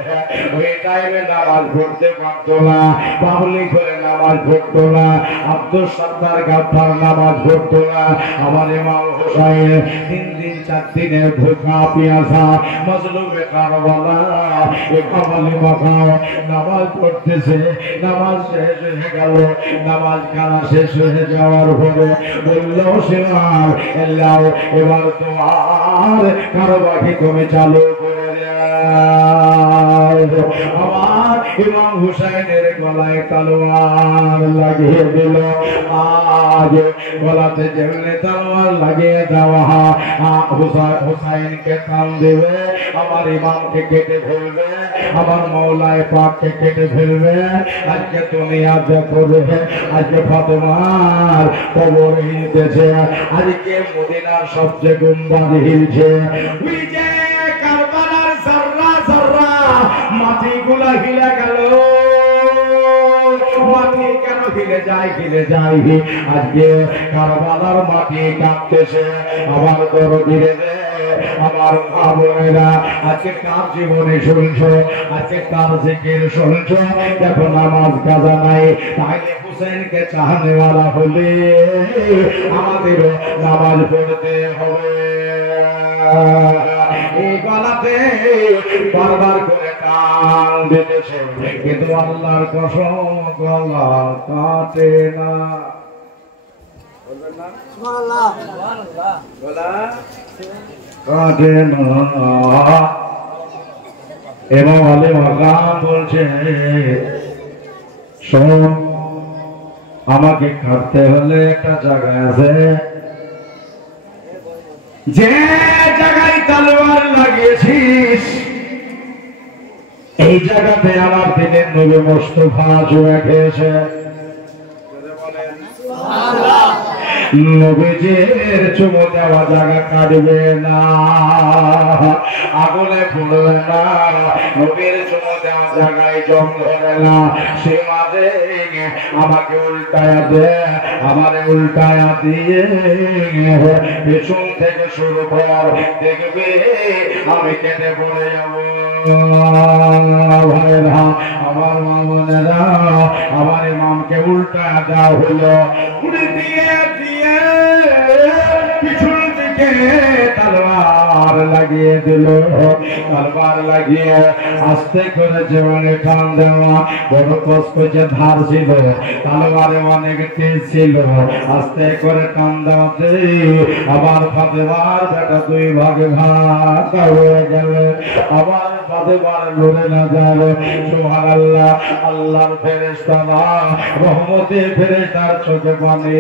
ওই টাইমে নামাজ পড়তে পারতো না পাবলিক করে নামাজ পড়তো না আব্দুল সত্তার গাফফার নামাজ পড়তো না আমার ইমাম হোসেন 3 দিন 4 দিনের ভুখা পিয়াসা মজলুমে কারবালা কাবালি মাখাও নামাজ পড়তেছে নামাজ শেষ হয়ে গেল নামাজ খানা শেষ হয়ে যাওয়ার পরে বলল সিমার আল্লাহ এবার তো আর কারবাকি তুমি চালু করে দাও আমার ইমাম হুসাইনের গলায় তলোয়ার লাগিয়ে দিল আজ গলাতে যেমনি তলোয়ার লাগিয়ে দেওয়া হুসাইনকে কান দেবে আমার ইমামকে কেটে ফেলবে আমার মৌলায় পাককে কেটে ফেলবে আজকে দুনিয়া দেখবে আজকে ফাতেমার কবর হিলতেছে আজকে মদিনার সবচেয়ে গুম্বাদ হিলছে ওই যে কারবালার জর্রা জর্রা মাটিগুলা হিলে গেল মাটি কেন হিলে যায় আজকে কারবালার মাটি কাঁপতেছে আবার দরদিরে আমার মা বোনেরা আজকে কার জীবনে শুনছো আজকে কার জিকির শুনছো দেখো নামাজ কাজা নাই তাহলে হুসেনকে চাহনেওয়ালা হলে আমাদের নামাজ পড়তে হবে এই গলাতে বারবার করে টান দিতেছে কিন্তু আল্লাহর কসম গলা কাটে না কাটে না এবং আলে মাকাম বলছে শোন আমাকে কাটতে হলে একটা জায়গা আছে যে জায়গায় তলোয়ার লাগিয়েছিস এই জায়গাতে আমার দিনের নবী মুস্তাফা জুয়া খেয়েছে নবীজির চুমো দেওয়া জায়গা কাটবে না আগুনে পড়বে না নবীর চুমো দেওয়া জায়গায় জং ধরে না সে মাঝে আমাকে উল্টায়া দে আমারে উল্টায়া দিয়ে পেছন থেকে শুরু কর দেখবে আমি কেটে পড়ে যাবো ভাইরা আমার মামনেরা আমার ইমামকে উল্টা দেওয়া হলো উড়ে দিয়ে পিছন দিকে তলোয়ার লাগিয়ে দিল তলোয়ার লাগিয়ে আস্তে করে জীবনে টান দেওয়া বড় কষ্ট যে ধার ছিল তলোয়ারে অনেক তেজ ছিল আস্তে করে টান দেওয়াতে আবার ফাতেমার বেটা 2 ভাগে ভাগ হয়ে গেল আবার ফাতেমার লড়ে না গেল সুবহানাল্লাহ আল্লাহর ফেরেশতারা রহমতের ফেরেশতার চোখে পানি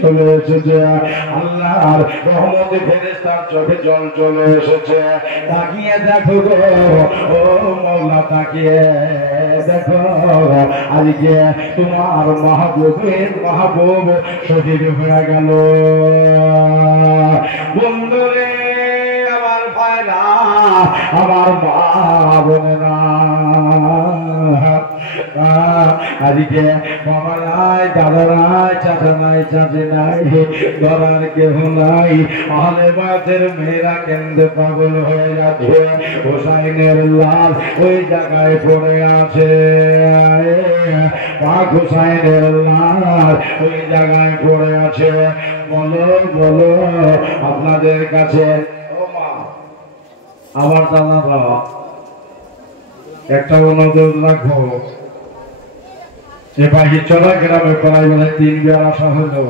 চলে এসেছে আল্লাহর রহমতের ফেরেশতার চোখে জল চলে এসেছে তাকিয়ে দেখো গো ও মওলা তাকিয়ে দেখো আজকে তোমার মাহবুবের মাহবুব শহীদ হয়ে গেল বন্ধুরে আমার ভাইরা আমার মা বোনেরা আজকে বাবা নাই দাদা নাই চাচা নাই চাচি নাই ধরার কেহ নাই আহলে বায়তের মেয়েরা কেন্দ্রে পাগল হয়ে যাচ্ছে হুসাইনের লাশ ওই জায়গায় পড়ে আছে পাক হুসাইনের লাশ ওই জায়গায় পড়ে আছে বলো বলো আপনাদের কাছে আমার দাদারা একটা অনুরোধ রাখবো যে বাহি চলা গ্রামে প্রায় মানে 3 বার আসা হলো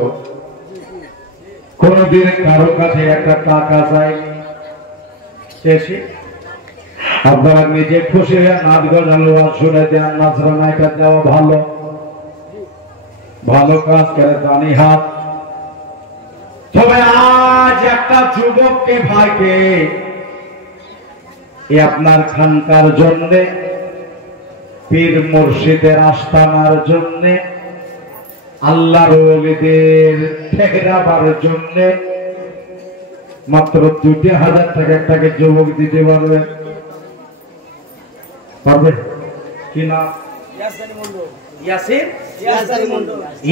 কোনদিন কারো কাছে একটা টাকা চাই শেষে আপনারা নিজে খুশি হয়ে নাচ গজালো আর শুনে দেন নাচরানাইটা দেওয়া ভালো ভালো কাজ করে দানি হাত তবে আজ একটা যুবককে ভাইকে আপনার খানকার জন্যে পীর মুর্শিদের আস্তানার জন্যে আল্লাহর ওলিদের ঠেকরাবার জন্যে মাত্র 2000 টাকা একটাকে যুবক দিতে পারবে কি না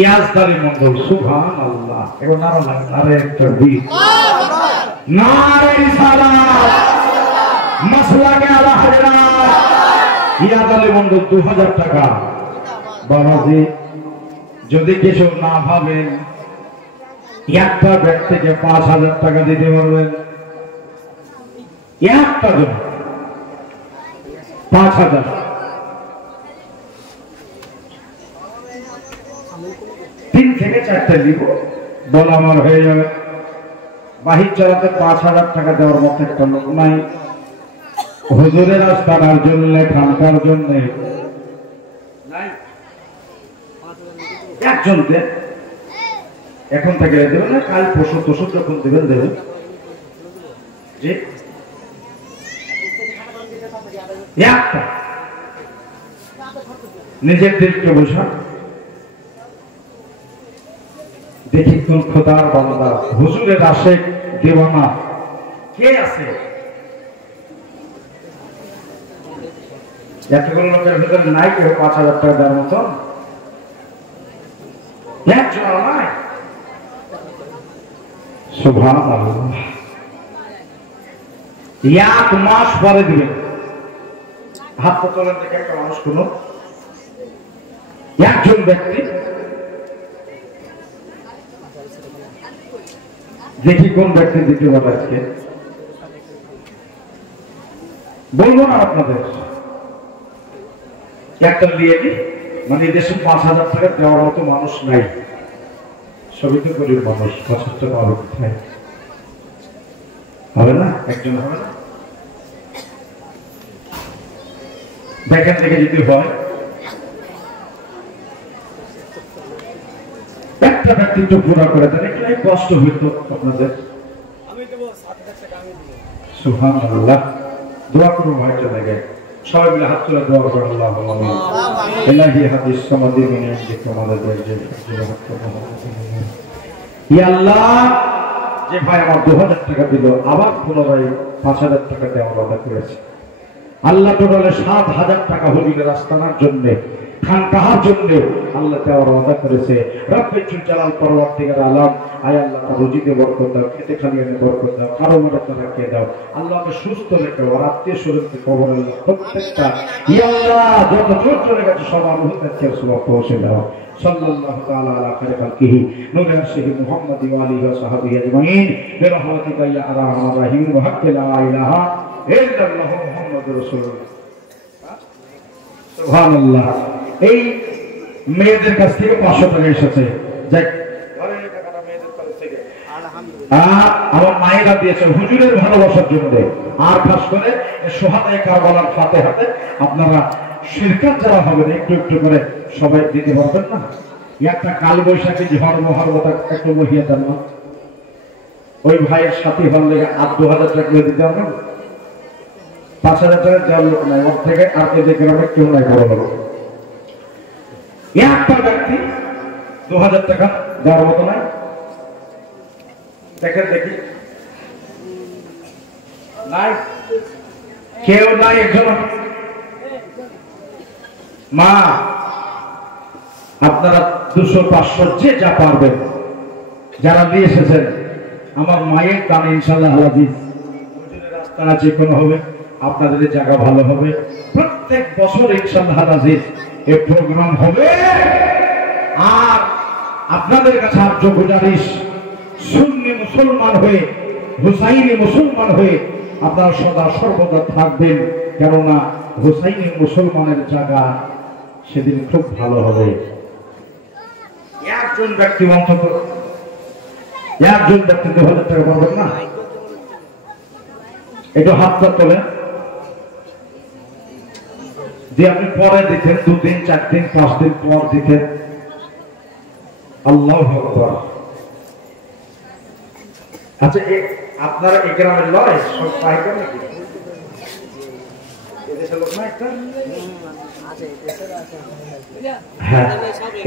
ইয়াসদারি মন্ডল সুবহানাল্লাহ। এবার নারা লাগে, নারে তাকবীর, নারে রিসালাত, মাসলাকে আলা হযরত ইয়াসদারি মন্ডল 2000 টাকা। বাবাজি যদি কিছু না ভাবেন, একটা ব্যক্তিকে 5000 টাকা দিতে পারবেন, একটা জন 5000। 3 থেকে 4টা দিব, বল আমার হয়ে যাবে। বাহির চালাতে 5000 টাকা দেওয়ার মতো একটা লোক নাই। হুজুরের আস্তানার জন্য, খানকার জন্য একজন দেন। এখন থেকে দেবেন না, কাল পশু টসু যখন দেবেন দেবেন। যে একটা নিজের দিলকে বোঝা, দেখি কোন খোদার বান্দা, হুজুরের আশেক দেওয়ানা কে আছে? এতগুলো লোকের ভিতরে নাই কেউ 5000 টাকা দেওয়ার মতন, একজন নাই। সুবহানাল্লাহ। 1 মাস পরে দিবেন। হাত তোলেন দেখে একটা মানুষ, কোন একজন ব্যক্তি, দেখি কোন ব্যক্তি দিতে পারে আজকে। বলবো না আপনাদের, একটা নিয়ে নি, মানে দেশে 5000 টাকা দেওয়ার মতো মানুষ নাই। সবই তো গরিব মানুষ, 50 টাকা হবে কোথায়? হবে না, একজন হবে না। দেখেন থেকে যদি হয়, একটা ব্যক্তিত্ব পুরা করে দেন, একটু কষ্ট হইতো আপনাদের। সুবহানাল্লাহ। দোয়া করুন ভাইটা দেখে, সবাই মিলে হাত তুলে দোয়া করেন। আল্লাহুম্মা আমিন। ইলাহি হাদিস সমাধি মিনে যে আমাদের যে ইয়া আল্লাহ, যে ভাই আমার 2000 টাকা দিল, আবার পুনরায় 5000 টাকা দেওয়ার ওয়াদা করেছে। আল্লাহ টোটালে 7000 টাকা হুজুরের আস্তানার জন্য, খানকাহার জন্য আল্লাহ দেওয়ার ওয়াদা করেছে। রব্বুল জালাল পরওয়ারদিগার আলম, আয় আল্লাহ তার রুজিতে বরকত দাও, খেতে খালিয়ানে বরকত দাও, কারো মরতে রাখিয়ে দাও। আল্লাহকে সুস্থ রেখে, ওর আত্মীয় স্বজনকে কবর আল্লাহ প্রত্যেকটা ইয়া আল্লাহ যত ছোট রেখেছে সবার রুহকে সওয়াব পৌঁছে দাও। সাল্লাল্লাহু তাআলা আলা খায়রি খালকিহি নূরে আরশিহি মুহাম্মাদ ওয়া আলিহি ওয়া সাহবিহি আজমাইন বিরহমাতিকা ইয়া আরহামার রাহিম ওয়া হাক্কি লা ইলাহা ইল্লাল্লাহু মুহাম্মাদুর রাসূলুল্লাহ। সুবহানাল্লাহ। এই মেয়েদের কাছ থেকে 500 টাকা এসেছে। যাক, এই টাকাটা মেয়েদের কাছ থেকে আমার মায়েরা দিয়েছে হুজুরের ভালোবাসার জন্য। আর খাস করে সোহাদায়ে কারবালার ফাতিহাতে আপনারা শিরকাত যারা হবেন, একটু একটু করে সবাই দিতে পারবেন না? একটা কাল বৈশাখী ঝড় মহারবতা একটু বহিয়ে দেন না, ওই ভাইয়ের সাথী হল লেগে 2000 টাকা করে দিতে হবে। 5000 টাকা দেওয়ার লোক নাই, ওর থেকে আর এদের গ্রামে কেউ নাই বড় লোক। একটা ব্যক্তি 2000 টাকা দেওয়ার মতো নাই। দেখেন দেখি, নাই কেউ নাই। একজন মা, আপনারা 200-500 যে যা পারবেন, যারা দিয়ে এসেছেন, আমার মায়ের দান ইনশাআল্লাহ আজিজ হুজুরের রাস্তা যে কোনো হবে, আপনাদের জায়গা ভালো হবে। প্রত্যেক বছর ইনশাআল্লাহ আজিজ এই প্রোগ্রাম হবে। আর আপনাদের কাছে আর্য গুজারিশ, সুন্নি মুসলমান হয়ে, হুসাইনি মুসলমান হয়ে আপনারা সদা সর্বদা থাকবেন, কেননা হুসাইনি মুসলমানের জায়গা সেদিন খুব ভালো হবে। একজন ব্যক্তি অন্তত, একজন ব্যক্তি 2000 টাকা পারবেন না? একটু হাতটা তোলে যে আপনি পরে দিতেন, 2 দিন 4 দিন 5 দিন পর দিতেন। আল্লাহু আকবার। আচ্ছা, আপনারা এই গ্রামের লয় সব পাইবেন নাকি? এদেশের লোক না একটা? হ্যাঁ,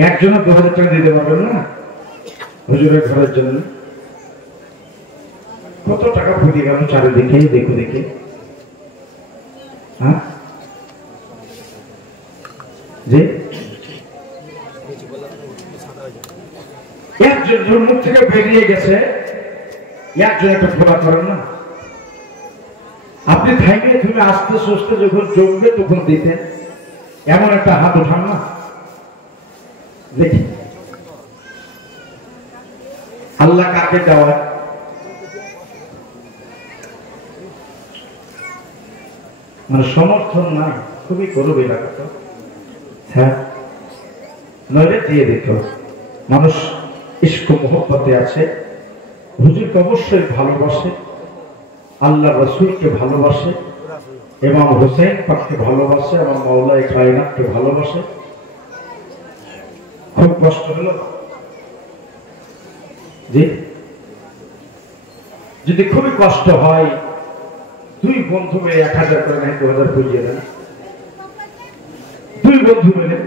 একজনের 2000 টাকা দিতে পারবেন না হুজুরের ঘরের জন্য? কত টাকা ফুটে গেল চারিদিকে, দেখো দেখে। হ্যাঁ, যে একজন মুখ থেকে বেরিয়ে গেছে, একজন একটা ফোড়া করেন না। আপনি থাইকে তুমি আস্তে সুস্থে যখন জমবে তখন দিতেন, এমন একটা হাত উঠান না দেখি। আল্লাহ কাকে দেওয়া মানে সমর্থন নাই, খুবই গরব এলাকা তো। হ্যাঁ, নইলে দিয়ে দিত। মানুষ ইশক মোহব্বতে আছে, হুজুরকে অবশ্যই ভালোবাসে, আল্লাহ রসুলকে ভালোবাসে, ইমাম হোসেন পাককে ভালোবাসে, আমার মাওলাই কায়নাতকে ভালোবাসে। খুব কষ্ট হলো জি, যদি খুবই কষ্ট হয়, দুই বন্ধু মিলে 1000 করে নেয়, 2000 বুঝিয়ে দেন। দুই বন্ধু মিলে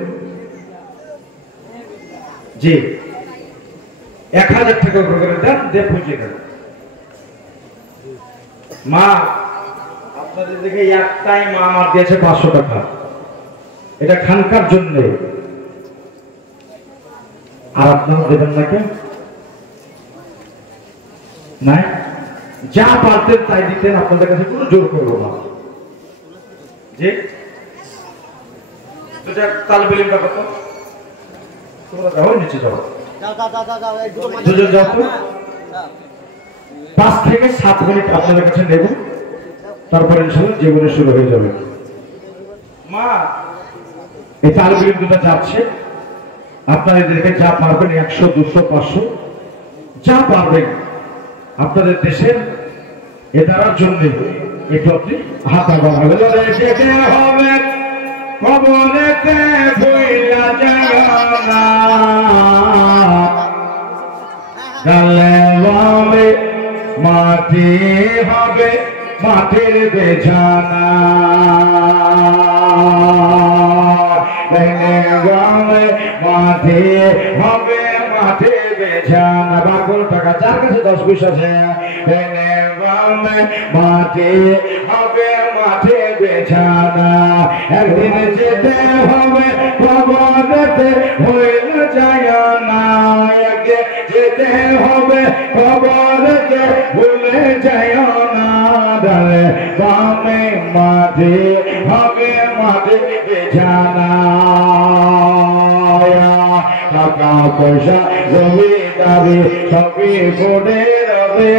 জি 1000 টাকা করে দেন, দিয়ে বুঝিয়ে দেন। মা আপনাদের দিকে একটাই মা আমার দিয়েছে 500 টাকা, এটা খানকার জন্য। আর আপনারা দেবেন না কেন? না, যা পারতেন তাই দিতেন, আপনাদের কাছে কোনো জোর করবো না। যে তালবেলিমটা কত? তোমরা যাও, নিচে যাও, দুজন যাও তো। 5 থেকে 7 মিনিট আপনাদের কাছে নেব, তারপরে ইনশাআল্লাহ জীবনে শুরু হয়ে যাবে। মা এই তালবেলিম দুটো যাচ্ছে, আপনারা এদেরকে যা পারবেন 100, 200, 500 যা পারবেন আপনাদের দেশের এদারার জন্য একটু আপনি হাত বাড়াবেন। যেতে হবে কবরেতে ভুইলা যাও না, গালে হবে মাটি হবে মাটির বেছানা, মাটি হবে মাটির বেছানা। 12 টাকা, যার কাছে 10 পয়সা আছে, মাটি হবে মাঠে বেছানা। একদিন যেতে হবে কবরেতে হইল যায় না, একদিন যেতে হবে কবরেতে ভুলে যায় না। ডালে বামে মাঠে হবে মাঠে বেছানা, টাকা পয়সা জমিদারি সবই পড়ে রবে,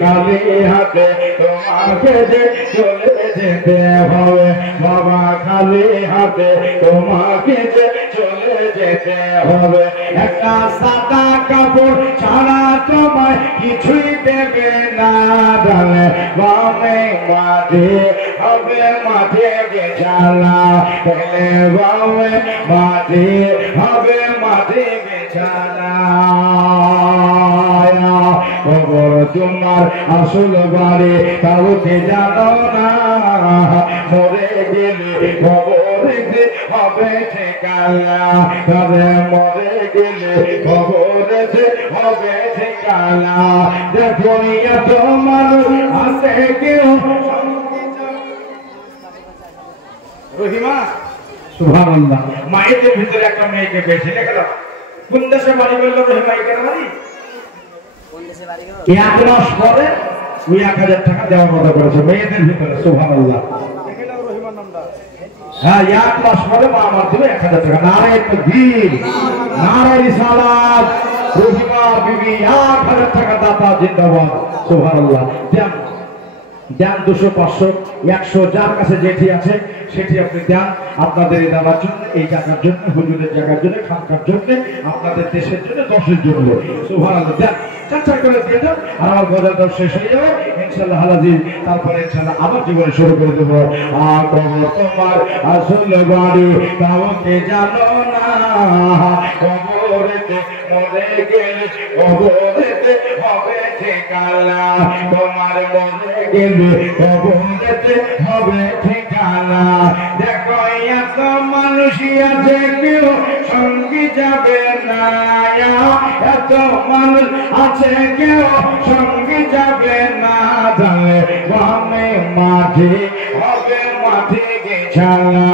খালি হাতে তোমাকে যে চলে যেতে হবে বাবা, খালি হাতে তোমাকে যে চলে যেতে হবে। একটা সাদা কাপড় ছাড়া তোমায় কিছুই দেবে না, ডালে বামে মাঠে হবে মাঠে বেছানা, ডালে বামে মাঠে হবে মাঠে বেছানা। খবর তোমার আসল বাড়ি কাউকে জানো না, মরে গেলে খবরেতে হবে ঠিকানা, তবে মরে গেলে খবরেতে হবে ঠিকানা। দেখো এত মানুষ আছে কেউ রহিমা সুবহানাল্লাহ, মায়েদের ভিতরে একটা মেয়েকে পেয়েছে, দেখো কোন দেশে বাড়ি বললো রহিমা, এখানে বাড়ি। 1 মাস পরে 1000 টাকা দেওয়ার কথা করেছে মেয়েদের ভিতরে, সুবহানাল্লাহ। হ্যাঁ, 1 মাস পরে মা আমার দিবে 1000 টাকা। নারে তাকবীর, নারে রিসালাত, রহিমা বিবি 1000 টাকা দাতা জিন্দাবাদ, সুবহানাল্লাহ। দেন 200, 500, 100 যার কাছে যেটি আছে সেটি আপনি দেন, আপনাদের এই দেওয়ার জন্য, এই জায়গার জন্য, হুজুরের জায়গার জন্য, খানকার জন্য, আপনাদের দেশের জন্য, দশের জন্য, সুবহানাল্লাহ। দেন, চার করে দিয়ে দেন, আর আমার গজার দশ শেষ হয়ে যাবে ইনশাআল্লাহ হালাজির। তারপরে ইনশাআল্লাহ আবার জীবনে শুরু করে দেবো। আর তোমার আসল বাড়ি কাউকে জানো না, কবরেতে মরে গেলে কবরেতে হবে ঠিকানা, তোমার মরে গেলে কবরেতে হবে ঠিকানা। দেখো এত মানুষই আছে কেউ সঙ্গী যাবে না, এত মানুষ আছে কেউ সঙ্গী যাবে না, জানলে বামে মাঠে হবে মাঠে বেছানা,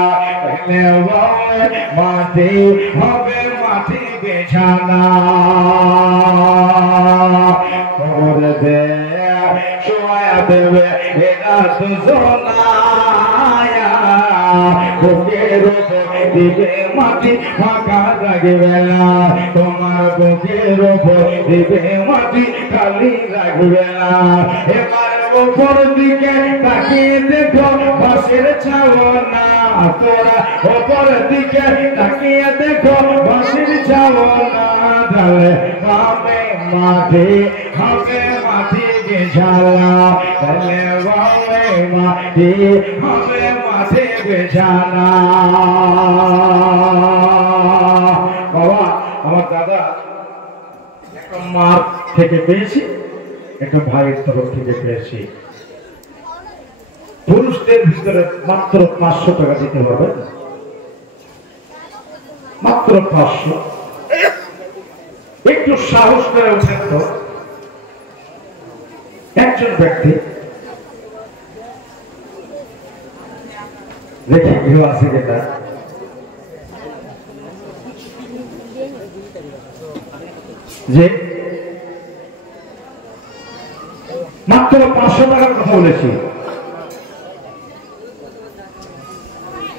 মাটি হবে মাটি বিছানা করে দে শোয়া দেবে এরা দুজনায়া বুকের উপর দিবে মাটি ফাঁকা রাখবে না তোমার বুকের উপর দিবে মাটি খালি রাখবে না এবার উপর দিকে তাকিয়ে দেখো বাঁশের ছাওনা তোরা উপর দিকে তাকিয়ে দেখো বাঁশের ছাওনা ঢালে বামে মাটি হবে মাটি বিছানা ঢালে বামে মাটি হবে মাটি বিছানা বাবা আমার দাদা একটা মার থেকে পেয়েছি একটা ভাইয়ের তরফ থেকে পেয়েছি পুরুষদের ভিতরে মাত্র 500 টাকা দিতে হবে মাত্র 500 একটু সাহস করে উঠেন তো একজন ব্যক্তি দেখি কেউ আছে যেটা যে মাত্র 500 টাকার কথা বলেছি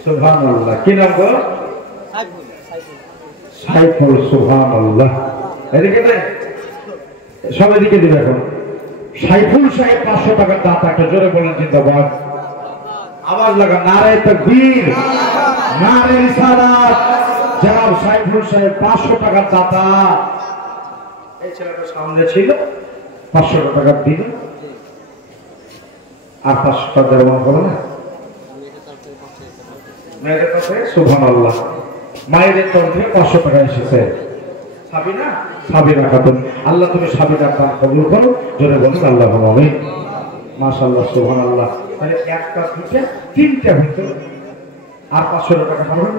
সুবহানাল্লাহ কি নাম গো সাইফুল সুবহানাল্লাহ এদিকে দে সব এদিকে দিবে এখন সাইফুল সাহেব 500 টাকার দাতা একটা জোরে বলেন জিন্দাবাদ আওয়াজ লাগা নারে তাকবীর নারে রিসালাত জনাব সাইফুল সাহেব 500 টাকার দাতা এই ছেলেটা সামনে ছিল 500 টাকা দিল আর 500 টাকা দেওয়া হলো না মেয়েদের কাছে সুবহানাল্লাহ মায়েদের তরফ থেকে 500 টাকা এসেছে সাবিনা সাবিনা খাতুন আল্লাহ তুমি সাবিনার দান কবুল করো জোরে বলুন আল্লাহুম্মা আমিন মাশাআল্লাহ সুবহানাল্লাহ তাহলে একটা দুটো তিনটা হতো আর 500 টাকা পাবেন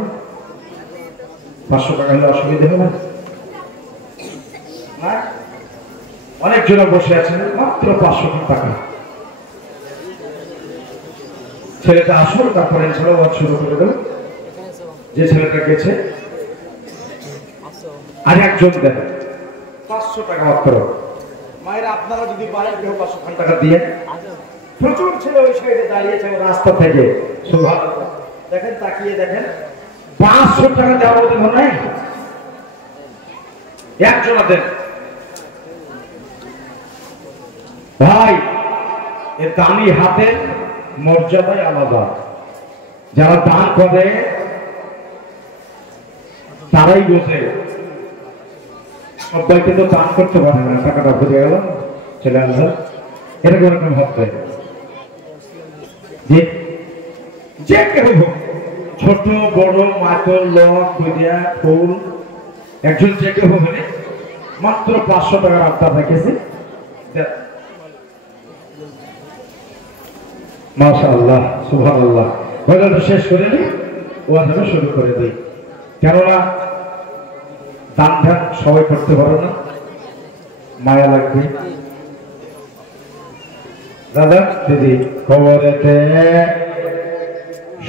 500 টাকা হলে অসুবিধা হবে না অনেক জন বসে আছেন মাত্র 500 টাকা ছেলেটা আসল তারপরে ইনশাআল্লাহ ওয়াজ শুরু করে দেব যে ছেলেটা গেছে আর একজন দেন 500 টাকা মাত্র মায়েরা আপনারা যদি পারেন কেউ 500 টাকা দিয়ে প্রচুর ছেলে ওই সাইডে দাঁড়িয়েছে রাস্তা থেকে সুবহানাল্লাহ দেখেন তাকিয়ে দেখেন 500 টাকা দেওয়ার মতো মনে হয় একজন দেন ভাই এর দামি হাতের মর্যাদাই আলাদা যারা দান করে তারাই বোঝে সবাইকে তো দান করতে পারে না টাকাটা ভরে গেল ছেলে আলাদা এরকম এরকম ভাবতে যে কেউ ছোট বড় মাতর লোক বুঝিয়া ফুল একজন যে কেউ হবে মাত্র 500 টাকার আবদার রেখেছে মাশাআল্লাহ সুবহানাল্লাহ বলে শেষ করে দিই ওয়াজটা শুরু করে দিই কেননা দান ধ্যান সবাই করতে পারো না মায়া লাগবে দাদা দিদি খবরেতে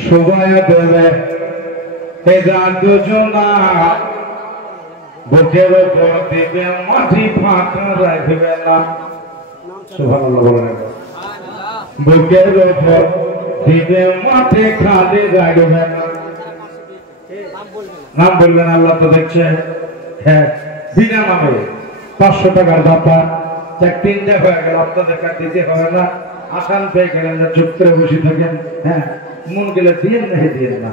শুভায় দেবে এরা দুজনা বুকের উপর দিবে মাটি ফাঁকা রাখবে না সুবহানাল্লাহ বলেন বুকের উপর দিবে মাটি খালি রাখবে না নাম বলবেন আল্লাহ তো দেখছে হ্যাঁ বিনা নামে 500 টাকার দাতা চার তিনটা হয়ে গেল আপনাদের কাছে দিতে হবে না আসান পেয়ে গেলেন না চুপ করে বসে থাকেন হ্যাঁ মন গেলে দিয়ে না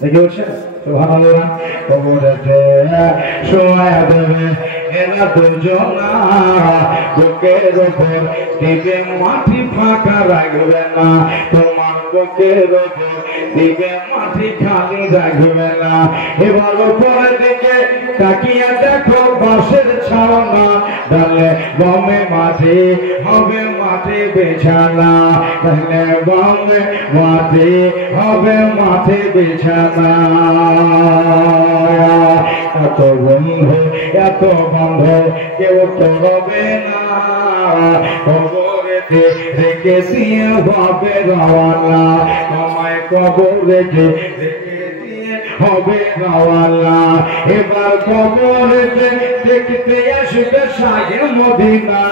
দেখে বলছেন সুবহানাল্লাহ কবরেতে শোয়া দেবে এরা দুজনা বুকের উপর দিবে মাটি ফাঁকা রাখবে না তোমার বুকের উপর দিবে মাটি খালি রাখবে না এবার উপরের দিকে তাকিয়ে দেখো বাঁশের ছাওনা ডালে বামে মাটি হবে মাটি বিছানা ডালে বামে মাটি হবে মাটি বিছানা এত বন্ধু কেউ তো হবে না কবরেতে রেখে দিয়ে হবে রওনা আমায় কবরেতে রেখে দিয়ে হবে রাওয়ালা এবার কবরেতে দেখতে আসবে শাহে মদিনা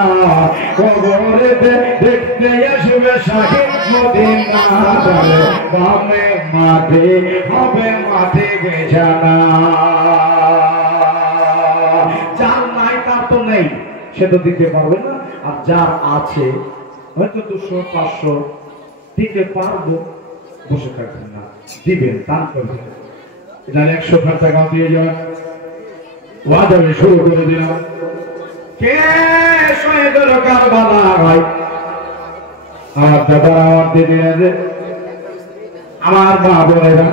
কবরেতে দেখতে আসবে শাহে মদিনা বামে মাঠে হবে মাঠে বেজানা যার নাই তার তো নেই সে তো দিতে পারবে না আর যার আছে হয়তো 200-500 দিতে পারবো বসে থাকবেন না দিবেন দান করবেন এটা 100 টাকা দিয়ে যান ওয়াদা আমি শুরু করে দিলাম কে শহীদের কারবালা ভাই আমার দাদা আমার দিদিরা আমার মা বোনেরা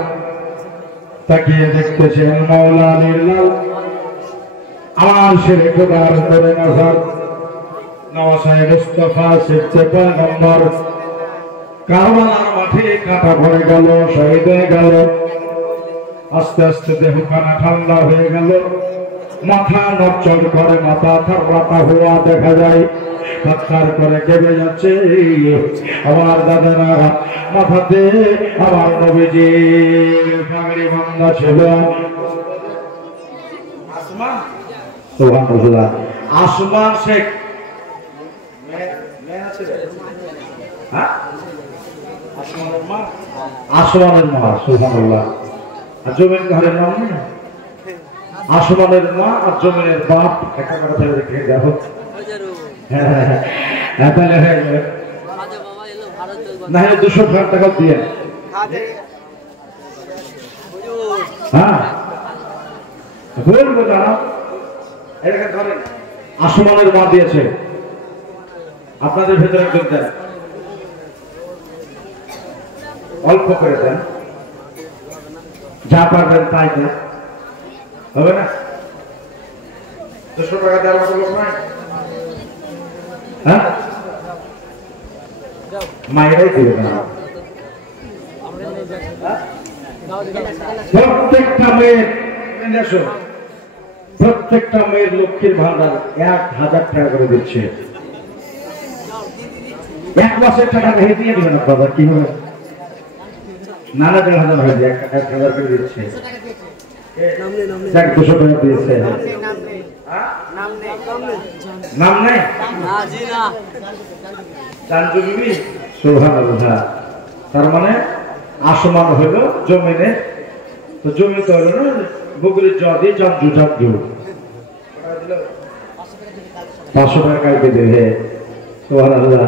তাকিয়ে দেখতেছেন মাওলানা লাল আমার ছেলে খোদার করে নজর নওয়াসায় মুস্তাফা শিখছে পয়গম্বর কারবালার মাঠে কাটা পড়ে গেল শহীদ হয়ে গেল আস্তে আস্তে দেহখানা ঠান্ডা হয়ে গেল মাথা নড়চড় করে মাথা থাররাতা হওয়া দেখা যায় হাতছাড় করে কেঁপে যাচ্ছে আমার দাদারা মাথাতে আমার নবীজির পাগড়ি বাঁধা ছিল সুবহানাল্লাহ আসমান শেখ আসমানের মা সুবহানাল্লাহ আর জমিন ঘরের নাম নেই আসমানের মা আর জমিনের বাপ একটা কথা দেখে দেখো তাহলে না হলে 200 টাকা দিয়ে হ্যাঁ বলবো দাঁড়া আসমানের মা দিয়েছে আপনাদের ভেতরে একজন দেন অল্প করে দেন যা পারবেন তাই দেন হবে না 200 টাকা দেওয়ার মতো লোক নাই হ্যাঁ মায়েরাই দিবে না প্রত্যেকটা মেয়ের প্রত্যেকটা মেয়ের লক্ষ্মীর ভান্ডার 1000 টাকা করে দিচ্ছে 1 মাসের টাকা ভেঙে দিয়ে দিবেন বাবা কি হবে নানা 1000 হয়ে যায় 1000 করে দিচ্ছে 200 টাকা দিয়েছে নাম নেই সুবহানাল্লাহ তার মানে আসমান হলো জমিনে তো জমি তো হলো না বগুড়ির জদি জানজু জানজু 500 টাকা কাইতে দেবে সুবহানাল্লাহ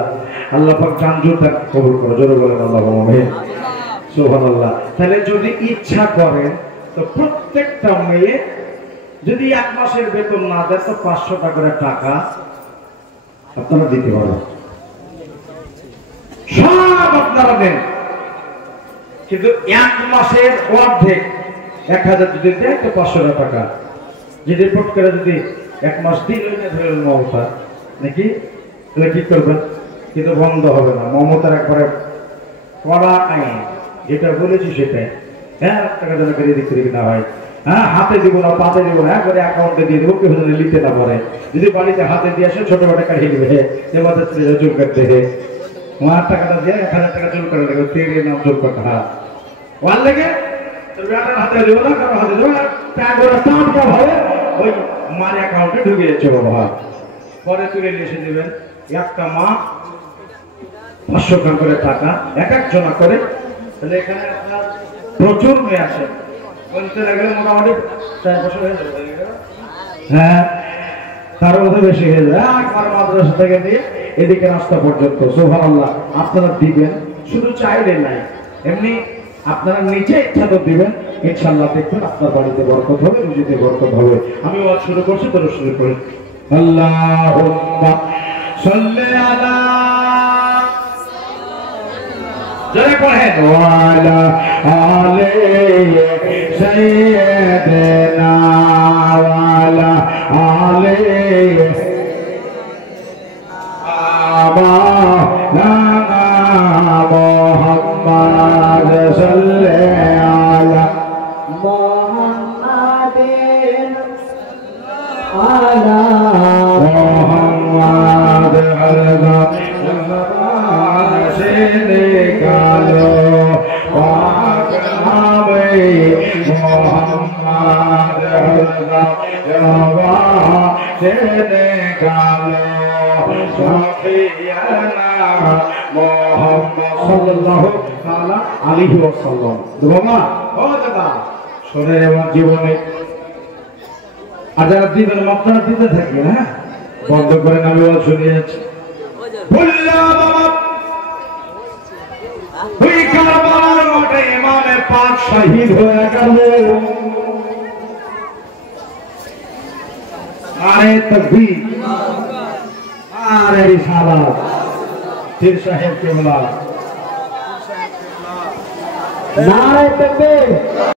আল্লাহ পাক জানজুটা কবুল করো জোরে বলেন আল্লাহুম্মা আমিন সুবহানাল্লাহ তাহলে যদি ইচ্ছা করেন তো প্রত্যেকটা মেয়ে যদি 1 মাসের বেতন না দেয় তো 500 টাকা করে টাকা আপনারা দিতে পারবেন সব আপনারা দেন কিন্তু 1 মাসের অর্ধেক 1000 যদি দেয় তো 500 টাকা যদি রিপোর্ট করে যদি 1 মাস দিলে ধরেন মমতা নাকি তাহলে কি করবেন কিন্তু বন্ধ হবে না মমতার একবারে কড়া আইন যেটা বলেছি সেটাই হ্যাঁ টাকা যেন করে দিতে না হয় হ্যাঁ হাতে দিব না পাতে দিব না একবারে অ্যাকাউন্টে দিয়ে দেবো কেউ যেন লিখতে না পারে যদি বাড়িতে হাতে দিয়ে আসে ছোট টাকা কাটিয়ে দিবে এবার চুল কাটতে আমার টাকাটা দিয়ে 1000 টাকা চুল করে দেবে তেরে নাম চুল কাটা ওয়াল লেগে হাতে দেবো না কারো হাতে দেবো না টাকা ভাবে ওই মার অ্যাকাউন্টে ঢুকে যাচ্ছে বাবা পরে তুলে এসে দেবেন একটা মা 500 টাকা করে টাকা এক জনা করে তাহলে এখানে আপনার প্রচুর মেয়ে আসে বলতে লাগলে মোটামুটি 4 বছর হয়ে যাবে হ্যাঁ তার মধ্যে বেশি হয়ে যায় একবার মাদ্রাসা থেকে দিয়ে এদিকে রাস্তা পর্যন্ত সুবহানাল্লাহ আপনারা দিবেন শুধু চাইলে নাই এমনি আপনারা নিচে ইচ্ছা তো দিবেন ইনশাআল্লাহ দেখবেন আপনার বাড়িতে বরকত হবে রুজিতে বরকত হবে আমি ওয়াজ শুরু করছি তো শুরু করি আল্লাহুম্মা সাল্লি আলা জয় পড়েন ওয়ালা আলে সাইয়্যিদিনা ওয়ালা আলে মাওলানা মুহাম্মদ সাল্লি আলা মুহাম্মাদিন আলা মুহাম্মদ আলা से निकालो पाक नामे মোহাম্মদ জওয়া তেরে গালো শাফিয়ানা মোহাম্মদ সাল্লাল্লাহু তাআলা আলাইহি ওয়াসাল্লাম। বাবা ও দাদা শোনেন আমার জীবনে আজাদ দিবেন মাত্রা দিতে থাকি, হ্যাঁ বন্ধ করে আমি বল শুনিয়েছি বললাম বাবা ওই কারবালার মাঠে ইমামে পাক শহীদ হয়ে গেল। আরে তাকবীর, আরে রিসালাত, পীর সাহেব কেবলা, নারে তাকবীর।